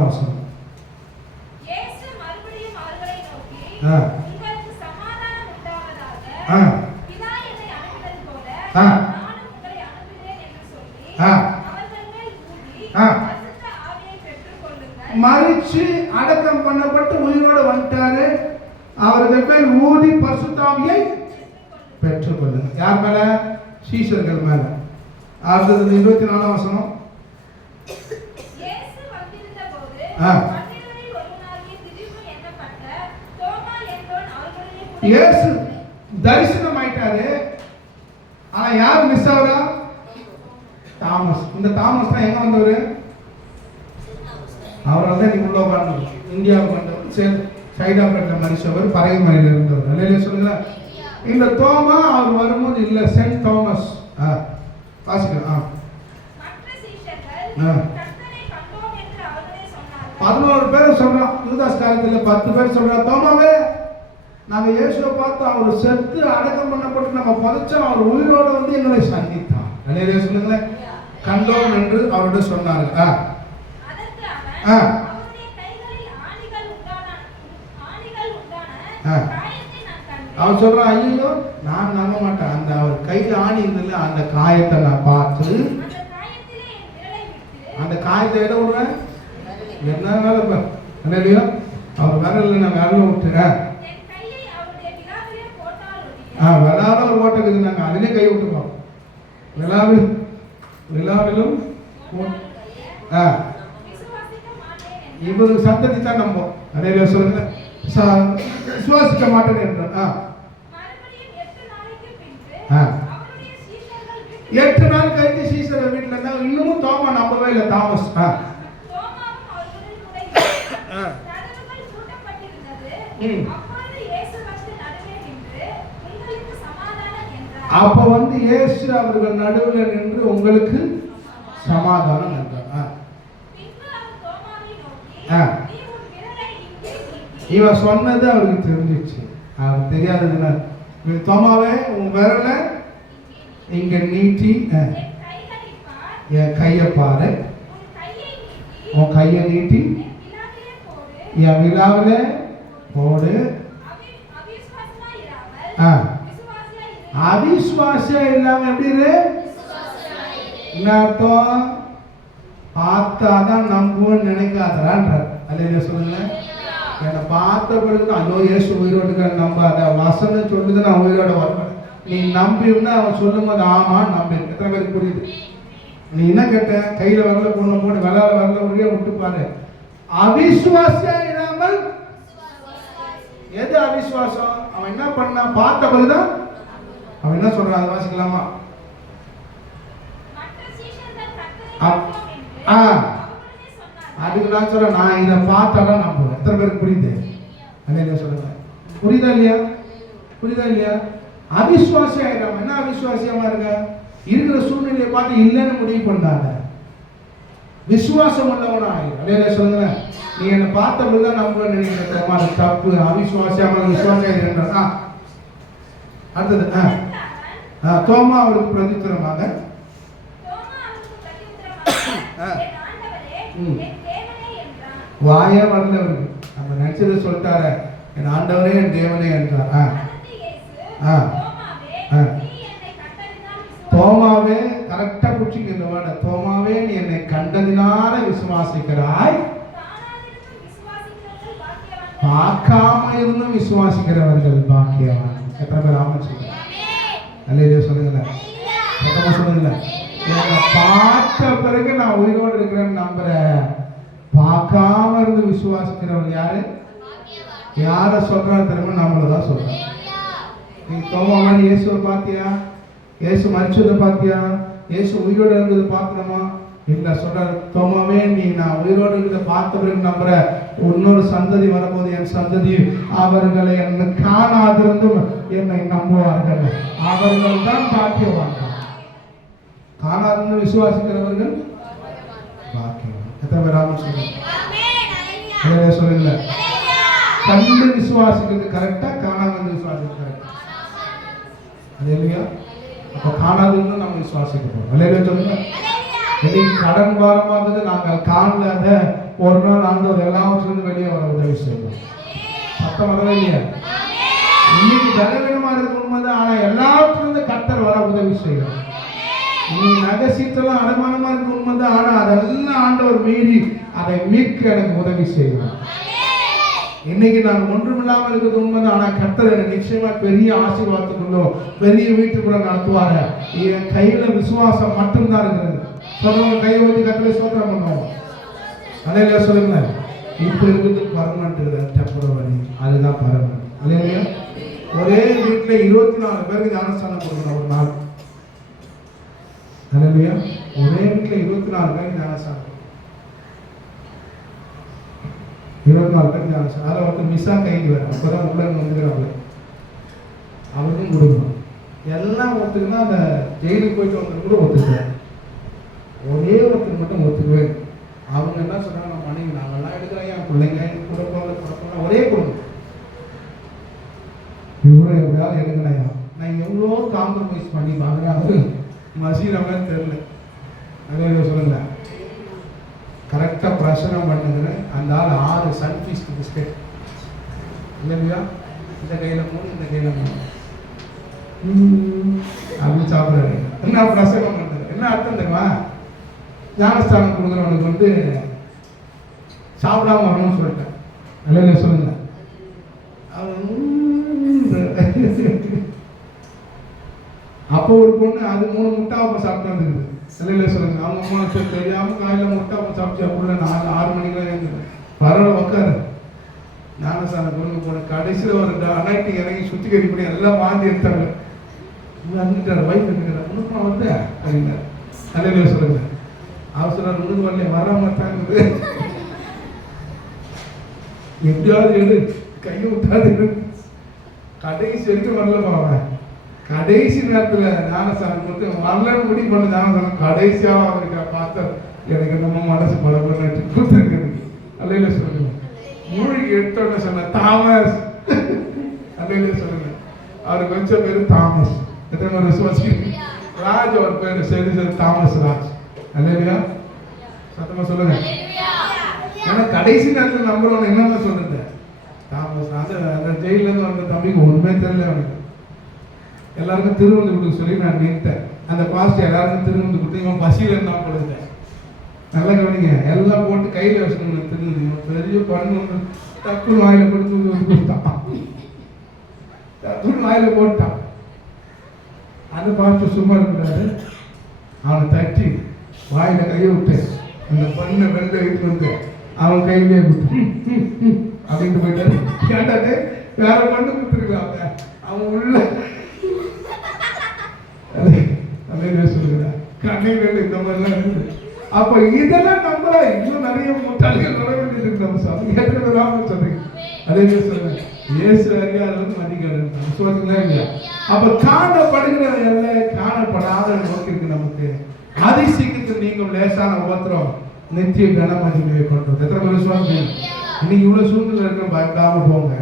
வசனம். இயேசு மறுபடியும் அவர்களை நோக்கி, உங்களுக்கு சமாதானம் உண்டாவதாக. பிதா என்னை அனுப்பினது போல நானும் உங்களை அனுப்புகிறேன் என்று சொல்லி அவர்கள் மேல் ஊதி பரிசுத்த ஆவியை பெற்றுக்கொள்ளுங்கள். மரிச்சு அடக்கம் பண்ணப்பட்டு உயிரோடு வந்துட்டாரு. அவர்கள் மேல் ஊதி பரிசுத்த ஆவியை பெற்றுக்கொள்ளுங்க. யார் மேல? சீஷர்கள் மேல. அடுத்தது 24 வசனம். இயேசு வந்திருந்த போது 12 ஒருவனாகிய திதிமு என்னப்பட்ட தோமா என்பவன் அவர்களுடைய கூட. இயேசு தரிசனம் ஆயிட்டாரு, ஆனா யார் மிஸ் ஆகுறா? தாமஸ். இந்த தாமஸ் தான் எங்க வந்தவரு? அவரால் தான் நீங்க உள்ள உட்கார்ந்து இந்தியாவுக்கு வந்தவர், சைதாபேட்டில் மனுஷவர், பறையமலையில் இருந்தவர். அல்லையா சொல்லுங்க. இந்த தோமா அவர் வரும்போது இல்ல, சென்ட் தாமஸ். வாசிக்கலாம். மற்ற சீஷர்கள் கர்த்தரை கண்டோம் என்று அவர்களே சொன்னார்கள். 11 பேர் சொல்றான். யூதாஸ் காலத்துல 10 பேர் சொல்றான், தோமாவே நாங்க இயேசுவை பார்த்து அவர் செத்து அடக்கம் பண்ணப்பட்டு நம்ம புதைச்சோம், அவர் உயிரோட வந்து எங்களை சந்தித்தார். அல்லையா சொல்லுங்களேன். கண்டோம் என்று அவரோட சொன்னார்கள். அதற்கு அவன் அவருடைய கைகளில் ஆணிகள் உண்டான காயத்தை நான் கண்டேன். அவன் சொல்றான், ஐயோ நான் நம்ப மாட்டேன், அந்த அவர் கையில் ஆணி இருந்ததுல அந்த காயத்தை நான் பார்த்து அந்த காயத்திலே என் விரலை விட்டு. அந்த காயத்தை எதை விடுவேன்? என்ன வேலை இல்லையா? அவர் விரல நான் விரல விட்டுறேன். என் கையை அவருடைய விலாவிலே போட்டால் ஒழிய. விழாவில் ஒரு ஓட்டக்குது, நாங்கள் அதிலே கை விட்டுப்போம். விழாவிலும் இவருக்கு சந்ததி தான் நம்போம். அதே சொல்லுங்க, விசுவாசிக்க மாட்டேன் என்றான். 8 நாள் கழித்து சீசர் வீட்டுல இருந்தா இன்னமும் தோமா நம்பவே இல்லை. தாமஸ் அப்ப வந்து இயேசு அவர்கள் நடுவில் நின்று உங்களுக்கு சமாதானம் என்றார். இவன் சொன்னது அவருக்கு தெரிஞ்சிச்சு. அவருக்கு தெரியாததுன்னா தோமாவே உன் விரல இங்க நீட்டி என் கையை பாரு, உன் கையை நீட்டி என் விழாவில் போடு. அவிசுவாசியா இல்லாம எப்படி அர்த்தம்? பார்த்தாதான் நம்புன்னு நினைக்காதரான்றார். அல்ல சொல்லுங்க. என்னை பார்த்த பிறகுதான் ஐயோ இயேசு உயிரோடு நம்பாத, வசனம் சொல்லுது நான் உயிரோட வருவேன். நீ நம்பினா அவன் சொல்லும் போது ஆமா நம்பி. எத்தனை பேருக்கு புரியுது? நீ என்ன கேட்ட? கையில வரல போன போட்டு விளாட வரல ஒரே விட்டுப்பாரு. அவிசுவாசியா இல்லாமல் எது அவிசுவாசம்? அவன் என்ன பண்ணா? பார்த்த பிறகுதான் அவன் என்ன சொல்றான்? அதை வாசிக்கலாமா? அதுக்கு நான் சொல்றேன், நான் இதை பார்த்தாதான் நம்புவேன். எத்தனை பேருக்கு புரியுது? என்ன சொல்லுங்க, புரியுதா இல்லையா? புரியுதா இல்லையா? அவிசுவாசி ஆயிடும். என்ன அவிசுவாசியமா இருக்க? இருக்கிற சூழ்நிலையை பார்த்து இல்லைன்னு முடிவு பண்ணாத, விசுவாசம் உள்ளவனா ஆயிடும். அதே சொல்லுங்க. நீ என்னை பார்த்த போதுதான் நம்புவேன் நினைக்கிறேன். அது தப்பு. அவிசுவாசியாம விசுவாசம். அடுத்தது தோமா அவருக்கு பிரதித்திரமாக வாய வரல அவருக்கு. நம்ம நினைச்சதை சொல்லிட்டார, என் ஆண்டவரே என் தேவனே என்றார். தோமாவே கரெக்டா புடிச்சிக்க இந்த வேர்டை. தோமாவே நீ என்னை கண்டதினால விசுவாசிக்கிறாய், பார்க்காம இருந்தும் விசுவாசிக்கிறவர்கள் பாக்கியவான். எத்தனை பேர் ஆமாம் சொல்லுங்க? அல்லேலூயா சொல்லுங்களேன். மொத்தமா சொல்லுங்களேன். என்னை பார்த்த பிறகு நான் உயிரோடு இருக்கிறேன்னு நம்புறேன். பார்க்காம இருந்து விசுவாசிக்கிறவன் யாரு? யார சொல்றாரு தெரியுமா? நம்மளதான் சொல்றேன். நீ தோமா மாதிரி இயேசுவை பார்த்தியா? இயேசு மரிச்சதை பார்த்தியா? இயேசு உயிரோடு இருந்ததை பார்க்கணுமா? இல்ல சொல்றாரு, தோமாவே நீ நான் உயிரோடு இருக்கிறத பார்த்த பிறகு நம்புற. இன்னொரு சந்ததி வரும்போது என் சந்ததி அவர்களை என்னை காணாதிருந்தும் என்னை நம்புவார்கள். அவர்கள் தான் பாக்கியவான்கள். காணாதிருந்து விசுவாசிக்கிறவர்கள் பாக்கியவான். எத்தனை பேர் ஆமாம் சொல்லுங்க? சொல்லுங்கள. கண்டு விசுவாசிக்கிறது கரெக்டா, காணாதிருந்து விசுவாசிக்கிறது கரெக்டா? அது இல்லையா? அப்ப காணாதிருந்து நம்ம விசுவாசிக்கிறோம். அல்லேலூயா சொல்லுங்க. கடன் வாரமாகுது, நாங்கள் காணாத ஒரு நாள் ஆண்டவர் எல்லாவற்றிலிருந்து வெளியே வர உதவி செய்வோம். சத்தம் வரவே இல்லையா? இன்னைக்கு பலவீனமா இருக்க உண்மைதான். ஆனா எல்லாவற்றிலிருந்து கர்த்தர் வர உதவி செய்வோம். நீ நகை சீட்டெல்லாம் அடமானமா இருக்க உண்மைதான். ஆனா அதெல்லாம் ஆண்டவர் மீறி அதை மீட்க எனக்கு உதவி செய்வோம். இன்னைக்கு நான் ஒன்றுமில்லாமல் இருக்கிறது உண்மைதான். ஆனா கர்த்தர் எனக்கு நிச்சயமா பெரிய ஆசீர்வாதத்துக்குள்ளோ பெரிய வீட்டுக்குள்ள நடத்துவாரு. என் கையில விசுவாசம் மட்டும்தான் இருக்கிறது. சொல்றவங்க கையை வச்சு கர்த்தரை ஸ்தோத்திரம் பண்ணுவோம். அல்லேலூயா சொல்லுங்க. இப்ப இருக்குது பர்மனன்ட், டெம்பரவரி, அதுதான் பர்மனன்ட். அல்லேலூயா. ஒரே வீட்டுல 24 பேருக்கு ஞானஸ்தானம் கொடுக்கணும் ஒரு நாள். அல்லேலூயா. ஒரே வீட்டுல 24 பேருக்கு ஞானஸ்தானம், 24 பேருக்கு ஞானஸ்தானம். அதில் ஒருத்தர் மிஸ்ஸா கைக்கு வர அப்பதான் உள்ள வந்துக்கிறாங்க, அவருக்கும் கொடுக்கணும். எல்லாம் ஒருத்தருக்குன்னா அந்த ஜெயிலுக்கு போயிட்டு ஒருத்தர் கூட ஒத்துக்குவேன். ஒரே ஒருத்தர் மட்டும் ஒத்துக்குவேன். அவங்க என்ன சொன்னாங்க, நம்ம மனைவி நாங்கள்லாம் எடுக்கிறேன், என் பிள்ளைங்க குடும்பம் ஒரே குடும்பம், இவ்வளோ எப்படியாவது எடுக்கலையா? நான் எவ்வளோ காம்ப்ரமைஸ் பண்ணி பார்க்குறேன். அது மசீரமே தெரியல. நிறைய சொல்லுங்க. கரெக்டாக பிரசனம் பண்ணுங்கிறேன். அந்த ஆள் 6 சன்ஃபீஸ்ட் பிஸ்கெட் இல்லையா? இந்த கையில் 3, இந்த கையில் 3 அப்படி சாப்பிட்றாரு. என்ன பிரசனம் பண்ணுறது? என்ன அர்த்தம் தெரியுமா? ஞானஸ்தானம் கொடுக்குறவனுக்கு வந்து சாப்பிடாம வரணும்னு சொல்லிட்டேன். நல்ல சொல்லுங்க. அப்போ ஒரு பொண்ணு அது 3 முட்டாப்ப சாப்பிட்டு வந்துருக்குது. சிலையில சொல்லுங்க. அவங்க அம்மா தெரியாம காலையில முட்டாப்ப சாப்பிட்டு அப்படின்னா 6 மணிக்கெல்லாம் எழுந்துருக்கேன். பரவாயில்ல உட்காரு. ஞானஸ்தானம் கொடுக்க போன கடைசியில் ஒரு அனைட்டிங் இறங்கி சுத்திகரி பண்ணி எல்லாம் வாந்தி எடுத்தாங்க. வந்துட்டார் வைஃப் இருக்கிறார். உனக்கு வந்து அப்படின்னா சிலையில சொல்லுங்க. அவசரம் உனக்கு வரல வர மாட்டாங்க. எப்படியாவது எடு கையை விட்டாது. கடைசி வரைக்கும் வரல போறவன். கடைசி நேரத்தில் ஞானஸ்தானம் கொடுத்து வரலன்னு முடிவு பண்ண ஞானஸ்தானம் கடைசியாக அவருக்கு பார்த்தா எனக்கு நம்ம மனசு பலப்பட்டு கொடுத்துருக்கு. அல்லையில சொல்லுங்க. மூழ்கி எடுத்தோட சொன்ன தாமஸ் அப்படின்னு சொல்லுங்க. அவருக்கு கொஞ்சம் பேரு தாமஸ். எத்தனை பேர் விசுவாசி? ராஜ் அவர் பேரு சரி தாமஸ் ராஜ். அல்லேலூயா, சத்தமா சொல்லுங்க. ஏன்னா கடைசி நேரத்தில் நம்புறவன் என்னமா சொல்றது? தாமஸ். அந்த ஜெயில இருந்து வந்த தம்பிக்கு ஒண்ணுமே தெரியல. அவனுக்கு எல்லாருக்கும் திருவிழந்து கொடுக்க சொல்லி நான் நின்ட்டேன். அந்த பாஸ்ட் எல்லாருக்கும் திருவிழந்து கொடுத்து இவன் பசியில இருந்தான் கொடுத்தேன். நல்லா கவனிங்க, எல்லாம் போட்டு கையில வச்சுக்கணும். திருவிழந்து பெரிய பண்ணு ஒன்று டக்குனு வாயில கொடுத்தான். டக்குனு வாயில போட்டான். அந்த பாஸ்ட் சும்மா இருக்கிறாரு. அவனை தட்டி வாயில கையை விட்டு அந்த பண்ணை வெள்ளை வீட்டு வந்து அவன் கையிலே விட்டு அப்படின்ட்டு போயிட்டாரு. கேட்டாரு வேற பண்ணு கொடுத்துருக்காங்க. அவன் உள்ள சொல்லுகிறான் கண்ணைகள் இந்த மாதிரிலாம் இருக்குது. அப்ப இதெல்லாம் நம்மள இன்னும் நிறைய முட்டாளிகள் வர வேண்டியது இருக்கு. சொல்றீங்க அதே சொல்லுங்க. இயேசு அறியாதவங்க மதிக்கிறது சொல்றீங்களா இல்லையா? அப்ப காணப்படுகிற எல்லை காணப்படாத நோக்கி இருக்கு நமக்கு. அதிசீக்கிரத்தில் நீங்கள் லேசான உபத்திரம் நித்திய கனமகிமையை கொண்டு எத்தனை பேர் விசுவாசம்? இன்னைக்கு இவ்வளவு சூழ்நிலை இருக்க பயப்படாம போங்க.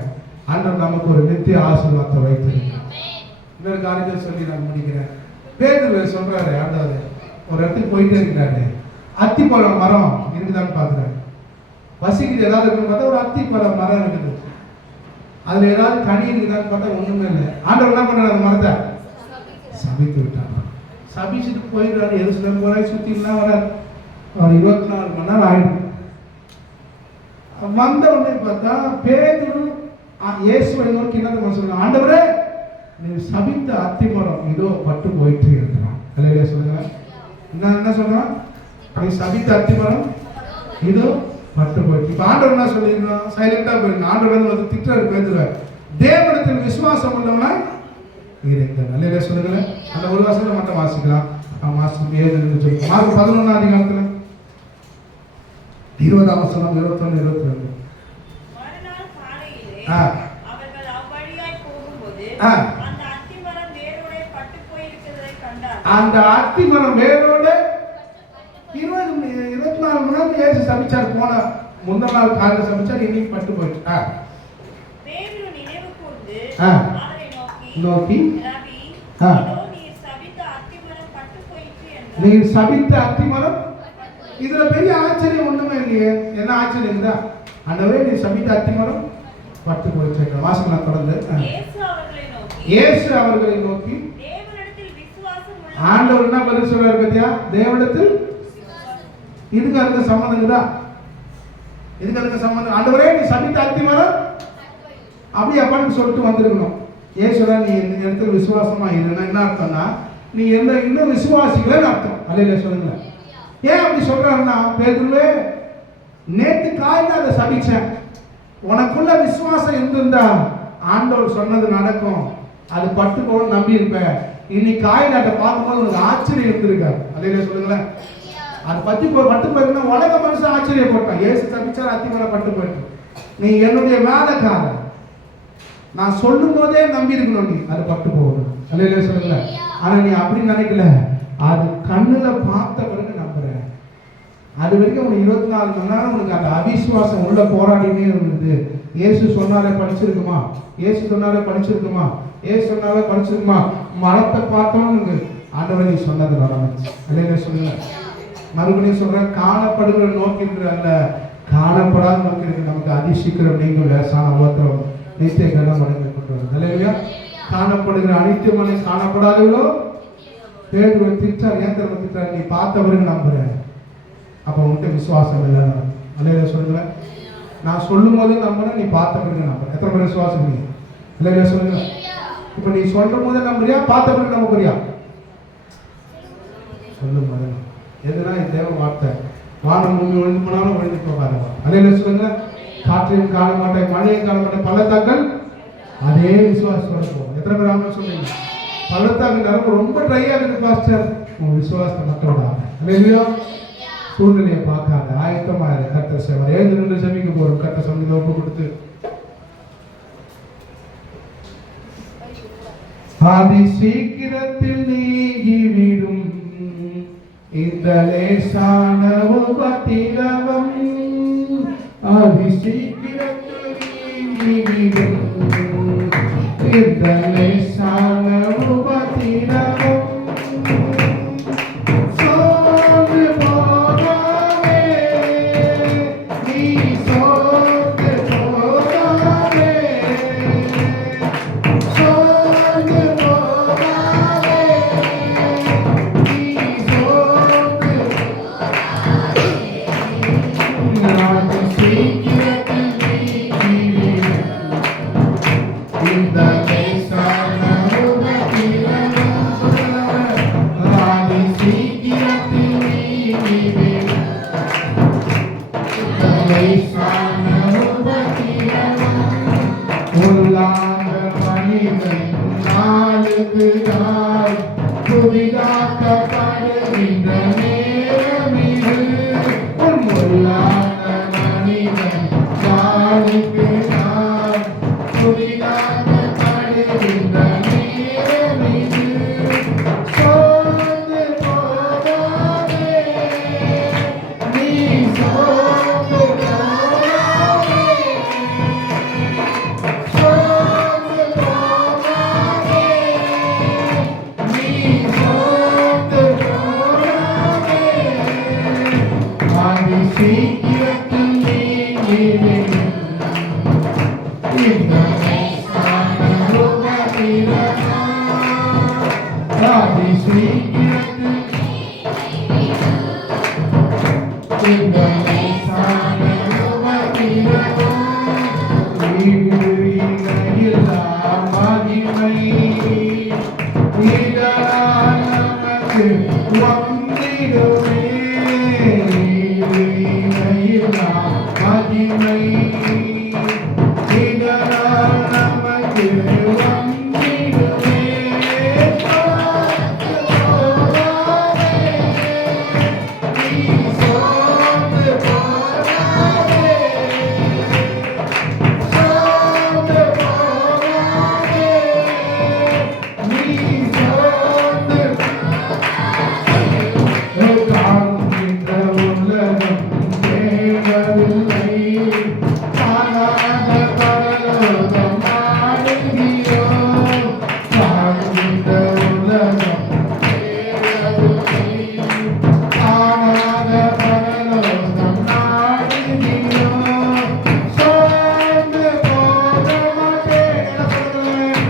ஆண்டவர் நமக்கு ஒரு நித்திய ஆசீர்வாதத்தை வைத்திருக்கிறார். இன்னொரு காரியத்தை சொல்லி நான் முடிக்கிறேன். பேதுரு சொல்றாரு, ஆண்டவரே ஒரு இடத்துக்கு போயிட்டே இருக்கிறாரு. அத்திப்பழம் மரம் இருக்குதான்னு பாக்குறாரு. பசிக்குது ஏதாவது இருக்குன்னு பார்த்தா ஒரு அத்திப்பழம் மரம் இருக்குது. அதுல ஏதாவது கனி இருக்குதான்னு பார்த்தா ஒண்ணுமே இல்லை. ஆண்டவர் என்ன பண்றாரு? அந்த மரத்தை சபித்து விட்டாங்க. சபிச்சுட்டு போயிடுறாரு. எருசலேம் போறாரு, சுத்திலாம் வராரு. 24 மணி நேரம் ஆயிடும். வந்த உடனே பார்த்தா பேதுரு இயேசுவை நோக்கி என்ன சொல்றாங்க? ஆண்டவரே நீ சபித்த அத்திமரம் இதோ பட்டு போயிட்டு இருக்கிறான். அல்லேலூயா சொல்லுங்க. என்ன சொல்றான்? நீ சபித்த அத்திமரம் இதோ பட்டு போயிட்டு. இப்ப ஆண்டவர் என்ன சொல்லிருக்கோம்? சைலண்டா போயிருங்க. ஆண்டவர் வந்து திட்டுறாரு பேதுருவை. தேவனிடத்தில் விசுவாசம் உள்ளவனாய் இருக்கிறான். அல்லேலூயா சொல்லுங்க. அந்த ஒரு வசனத்தை மட்டும் வாசிக்கலாம். மார்க் 11 அதிகாரத்துல 20 வசனம் 21 22. மறுநாள் காலையிலே அவர்கள் அவ்வழியாய் போகும்போது அந்த அத்திமரம் வேரோட பட்டு போயிருக்கிறதை கண்டார். அந்த அத்திமரம் வேரோட 24 மணி நேரம் இயேசு சபிச்சார். போன முந்தின நாள் காலையில சபிச்சார். இன்னைக்கு பட்டு போயிட்டு பேதுரு நினைவு கூர்ந்து அவரை நோக்கி ரவி இதோ நீர் சபித்த அத்திமரம் பட்டு போயிற்று என்றார். நீர் சபித்த அத்திமரம். இதுல பெரிய ஆச்சரியம் ஒண்ணுமே இல்லையே. என்ன ஆச்சரியம் இருந்தா? ஆண்டவரே நீ சபித்த அத்திமரம் பட்டு போயிட்டு. வாசகம் தொடர்ந்து இயேசு அவர்களை நோக்கி தேவனிடத்தில் விசுவாசம் உள்ள ஆண்டவர் என்ன பதில் சொல்றாரு பத்தியா? தேவனிடத்தில் இதுக்கு அதுக்கு சம்பந்தம் தான். இதுக்கு அதுக்கு சம்பந்தம். ஆண்டவரே நீ சபித்த அத்திமரம் அப்படி அப்பான்னு சொல்லிட்டு வந்திருக்கணும். இயேசுடா நீ இந்த இடத்துல விசுவாசமா இருந்தா என்ன அர்த்தம்னா நீ எந்த இன்னும் விசுவாசிகளேன்னு அர்த்தம். அல்லேலூயா சொல்லுங்க. ஏன் அப்படி சொல்றாருன்னா, பேதுருவே நேத்து காலையில அதை சபிச்சேன். உனக்குள்ள விசுவாசம் இருந்திருந்தா ஆண்டவர் சொன்னது நடக்கும். அது பட்டு போல நம்பி இருப்பேன். இன்னைக்கு காலையில அதை பார்க்கும்போது உனக்கு ஆச்சரியம் இருந்திருக்காரு. அல்லேலூயா சொல்லுங்களேன். அது பட்டு போயிருந்தா உலக மனுஷன் ஆச்சரியப்பட்டான். இயேசு சபிச்சார், அத்திமரம் பட்டு போயிட்டு. நீ என்னுடைய வேலைக்காரன், நான் சொல்லும் போதே நம்பி இருக்கணும். நீ அது பட்டு போகணும். அல்லேலூயா சொல்லுங்களேன். ஆனா நீ அப்படி நினைக்கல. அது கண்ணுல பார்த்த பிறகு நம்புறேன். அது வரைக்கும் உனக்கு 24 மணி நேரம் உனக்கு அந்த அவிசுவாசம் உள்ள போராடினே இருந்தது. இயேசு சொன்னாரே படிச்சிருக்குமா? இயேசு சொன்னாரே படிச்சிருக்குமா? இயேசு சொன்னாரே படிச்சிருக்குமா? மரத்தை பார்த்தோன்னு ஆண்டவரே நீ சொன்னது நடந்துச்சு. அல்லேலூயா சொல்லுங்க. மறுபடியும் சொல்றேன், காணப்படுகிற நோக்கி அல்ல, காணப்படாத நோக்கி இருக்கு. நமக்கு அதிசீக்கிரம் நீங்கள் லேசான உபத்திரம் நித்திய கனம் அடைந்து கொண்டு வரும். அல்லேலூயா. காணப்படுகிற அனித்தியமான காணப்படாதவர்களோ பேதுருவை திட்டார். ஏன் தெரியுமா திட்டார்? நீ பார்த்தவருக்கு நம்புறேன். அப்ப உன்கிட்ட விசுவாசம் இல்லை. அல்லேலூயா சொல்லுங்க. நான் சொல்லும் போது நம்புறேன், நீ பார்த்தவருக்கு நம்புறேன். எத்தனை பேர் விசுவாசம் நீங்க? அல்லேலூயா சொல்லுங்க. இப்ப நீ சொல்லும் போதே நம்புறியா, பார்த்தவருக்கு நம்புறியா? சொல்லும் போது எதுனா தேவ வார்த்தை. வானம் பூமி ஒழிந்து போனாலும் ஒழிந்து போகாத. அல்லேலூயா சொல்லுங்க. காற்றையும் காண மாட்டேன், மழையும் காண மாட்டேன், பள்ளத்தாக்கள் அதே விசுவாசத்தோட போகும். எத்தனை பேர் ஆமாம் சொல்றீங்க? பள்ளத்தாக்கு நிரம்ப ரொம்ப ட்ரையா இருக்கு பாஸ்டர். உன் விசுவாசத்தை மட்டும் விடாத. அல்லேலூயா. சூழ்நிலையை பார்க்காத, ஆயத்தமா இரு. கர்த்தர் சேவை எழுந்து நின்று ஜெபிக்க போறோம். கர்த்தர் சமூகத்தை ஒப்பு கொடுத்து அதி சீக்கிரத்தில் நீங்கிவிடும் இந்த லேசான உபத்திரவம். அதி சீக்கிரத்தில் இந்த லேசான உபத்திரவம் சோர்ந்து போகாதே, நீ சோர்ந்து போகாதே, சோர்ந்து போகாதே, நீ சோர்ந்து போகாதே. நான் சீக்கிரத்தில் நீங்கிவிடும் இந்த லேசான உபத்திரவம் நான் சீக்கிரத்தில் நீங்கிவிடும் இந்த லேசான உபத்திரவம். உள்ளான மனிதன் நாளுக்கு நாள் புதிதாக்கப்படுகின்ற நேரம் இது. உள்ளான மனிதன் நாளுக்கு நாள் புதிதாக்கப்படுகின்ற நேரம் இது. சோர்ந்து போகாதே, நீ சோர்ந்து போகாதே, சோர்ந்து போகாதே, நீ சோர்ந்து போகாதே. அது சீக்கிரத்தில் நீங்கிவிடும் இந்த லேசான உபத்திரவம். அது சீக்கிரத்தில் இந்த லேசான உபத்திரவம். ஈடுயிரையில்லா மகிமை இதனால் நமக்கு வந்திடுமே. ஈடுயிரையில்லா மகிமை இதனால் நமக்கு வந்திடுமே. சோர்ந்து போகாதே, நீ சோர்ந்து போகாதே, சோர்ந்து போகாதே, நீ சோர்ந்து காண்கின்ற உலகம் தேவதில்லை, காணாத பரலோகம் நாடுகிறோம். காண்கின்ற உலகம் தேவதில்லை, காணாத பரலோகம் நாடுகிறோம். சோர்ந்து போக மாட்டேன். என்ன சொல்லுவேன்?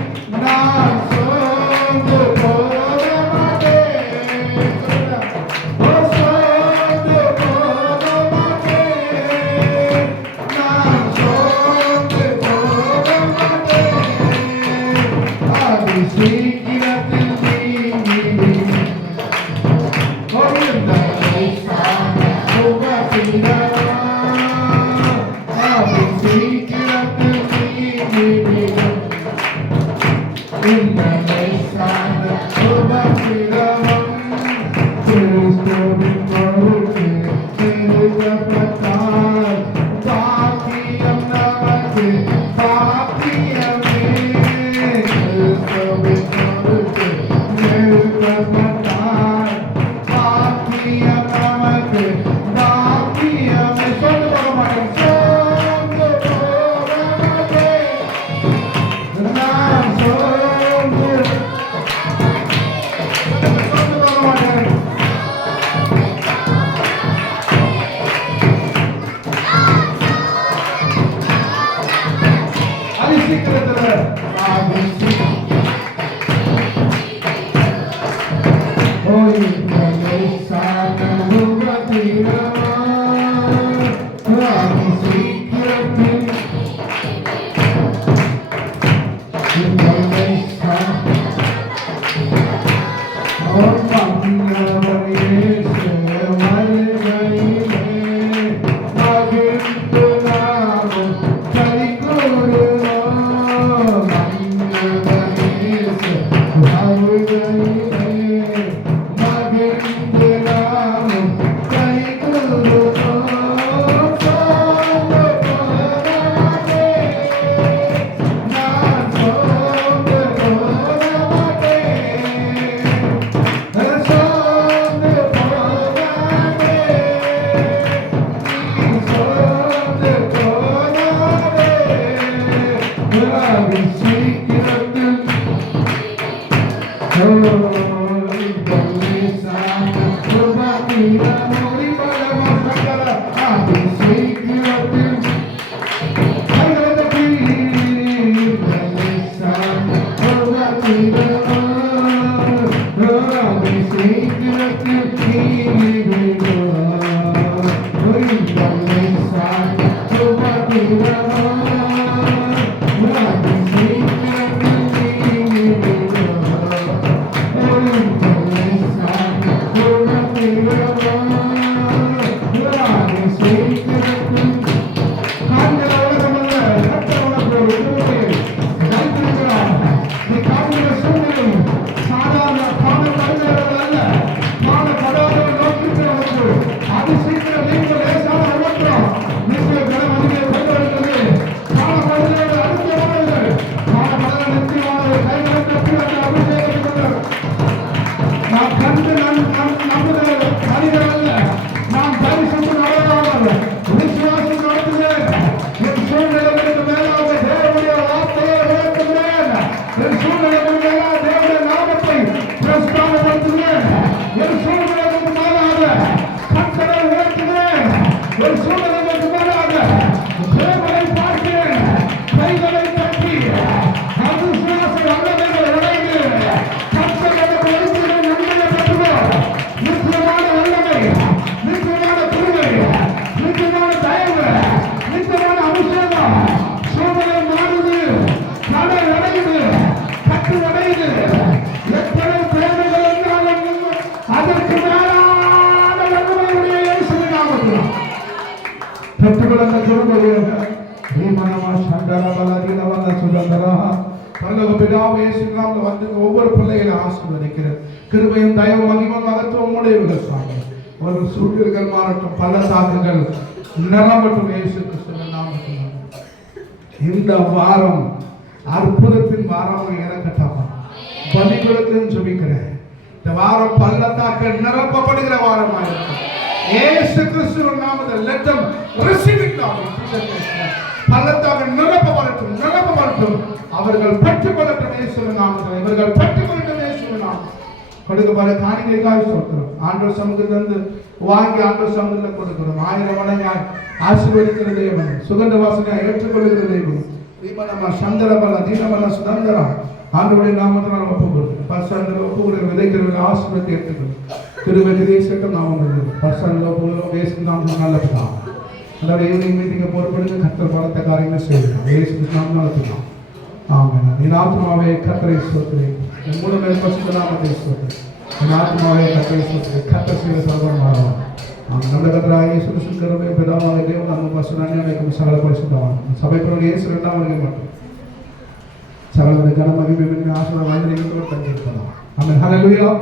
நான் சோர்ந்து போக மாட்டேன். ஓ, சோர்ந்து போக மாட்டேன். நான் சோர்ந்து போக மாட்டேன். அது சீக்கிரத்தில் நீங்கிவிடும். இந்த லேசான உபத்திரவம் அது சீக்கிரத்தில் நீங்கிவிடும். இந்த லேசான உபத்திரவம் கிறிஸ்துவின் பொருட்டு திருத்தப்பட்டால் பாக்கியம் நமக்கு பாக்கியமே. கிறிஸ்துவின் பிதாவே இயேசு நாமத்தில் வந்து ஒவ்வொரு பிள்ளைகளை ஆசீர்வதிக்கிறேன். கிருபையும் தயவு மகிமை மகத்துவம் உடையவர்கள் சுவாமி. ஒரு சூழ்நிலைகள் மாறட்டும், பள்ளத்தாக்குகள் நிரம்பட்டும் இயேசு கிறிஸ்துவின் நாமத்தில். இந்த வாரம் அற்புதத்தின் வாரம் இறக்கட்டாமா பலிகளுக்கு ஜெபிக்கிறேன். இந்த வாரம் பள்ளத்தாக்கள் நிரப்பப்படுகிற வாரமாக இருக்கும். இயேசு கிறிஸ்துவின் நாமத்தில் let them receive it now. பள்ளத்தாக்கள் நிரப்பப்படட்டும். அவர்கள் பெற்றுக்கொள்ளட்டும் இயேசுவின் நாமத்தில். இவர்கள் பெற்றுக்கொள்ளட்டும் இயேசுவின் நாமத்தில். கொடுக்கப்படுற காணிக்கைக்காக சொல்கிறோம். ஆண்டவர் சமூகத்திலிருந்து வாங்கி ஆண்டவர் சமூகத்தில் கொடுக்கிறோம். 1000 மடங்காய் ஆசீர்வதிக்கிற தேவன், சுகந்த வாசனையாய் ஏற்றுக்கொள்கிற தேவன். தீபனமா சந்திரபல தீனபல சுதந்திரம் ஆண்டவருடைய நாமத்தினால் ஒப்புக்கொடுக்கிறோம். பர்சனல் ஒப்புக்கொடுக்கிற விதைக்கிறவர்கள் ஆசீர்வதித்து ஏற்றுக்கொள்ளும். கிருபை தேசட்டும் நாம் உங்களுக்கு பர்சனல் ஒப்புக்கொடுக்கிறோம். இயேசு நாமத்தில் நல்லதுதான். அதோட ஈவினிங் மீட்டிங்கை பொறுப்படுங்க. கர்த்தர் பலத்த காரியங்களை செய்யலாம். இயேசு நாமத்தில் நடத்தலாம். ஆமென். என் ஆத்மாவே கர்த்தரை ஸ்தோத்திரி. என் முழு பரிசுத்த நாமத்தை ஸ்தோத்திரி. என் ஆத்மாவே கர்த்தரை ஸ்தோத்திரி. கர்த்தர் செய்த சர்வம் மாறும். நம்ம கர்த்தராகிய இயேசு கிறிஸ்து கிருபை பிதாவாகிய தேவன் நம்ம பரிசுத்த அன்னைக்கும் சகல பரிசுத்தவான் சபைக்குள் இயேசு இரண்டாம் வருகை மட்டும் சகல கன மகிமை ஆசீர்வாதம் தங்கியிருக்கலாம். ஆமென். ஹல்லேலூயா.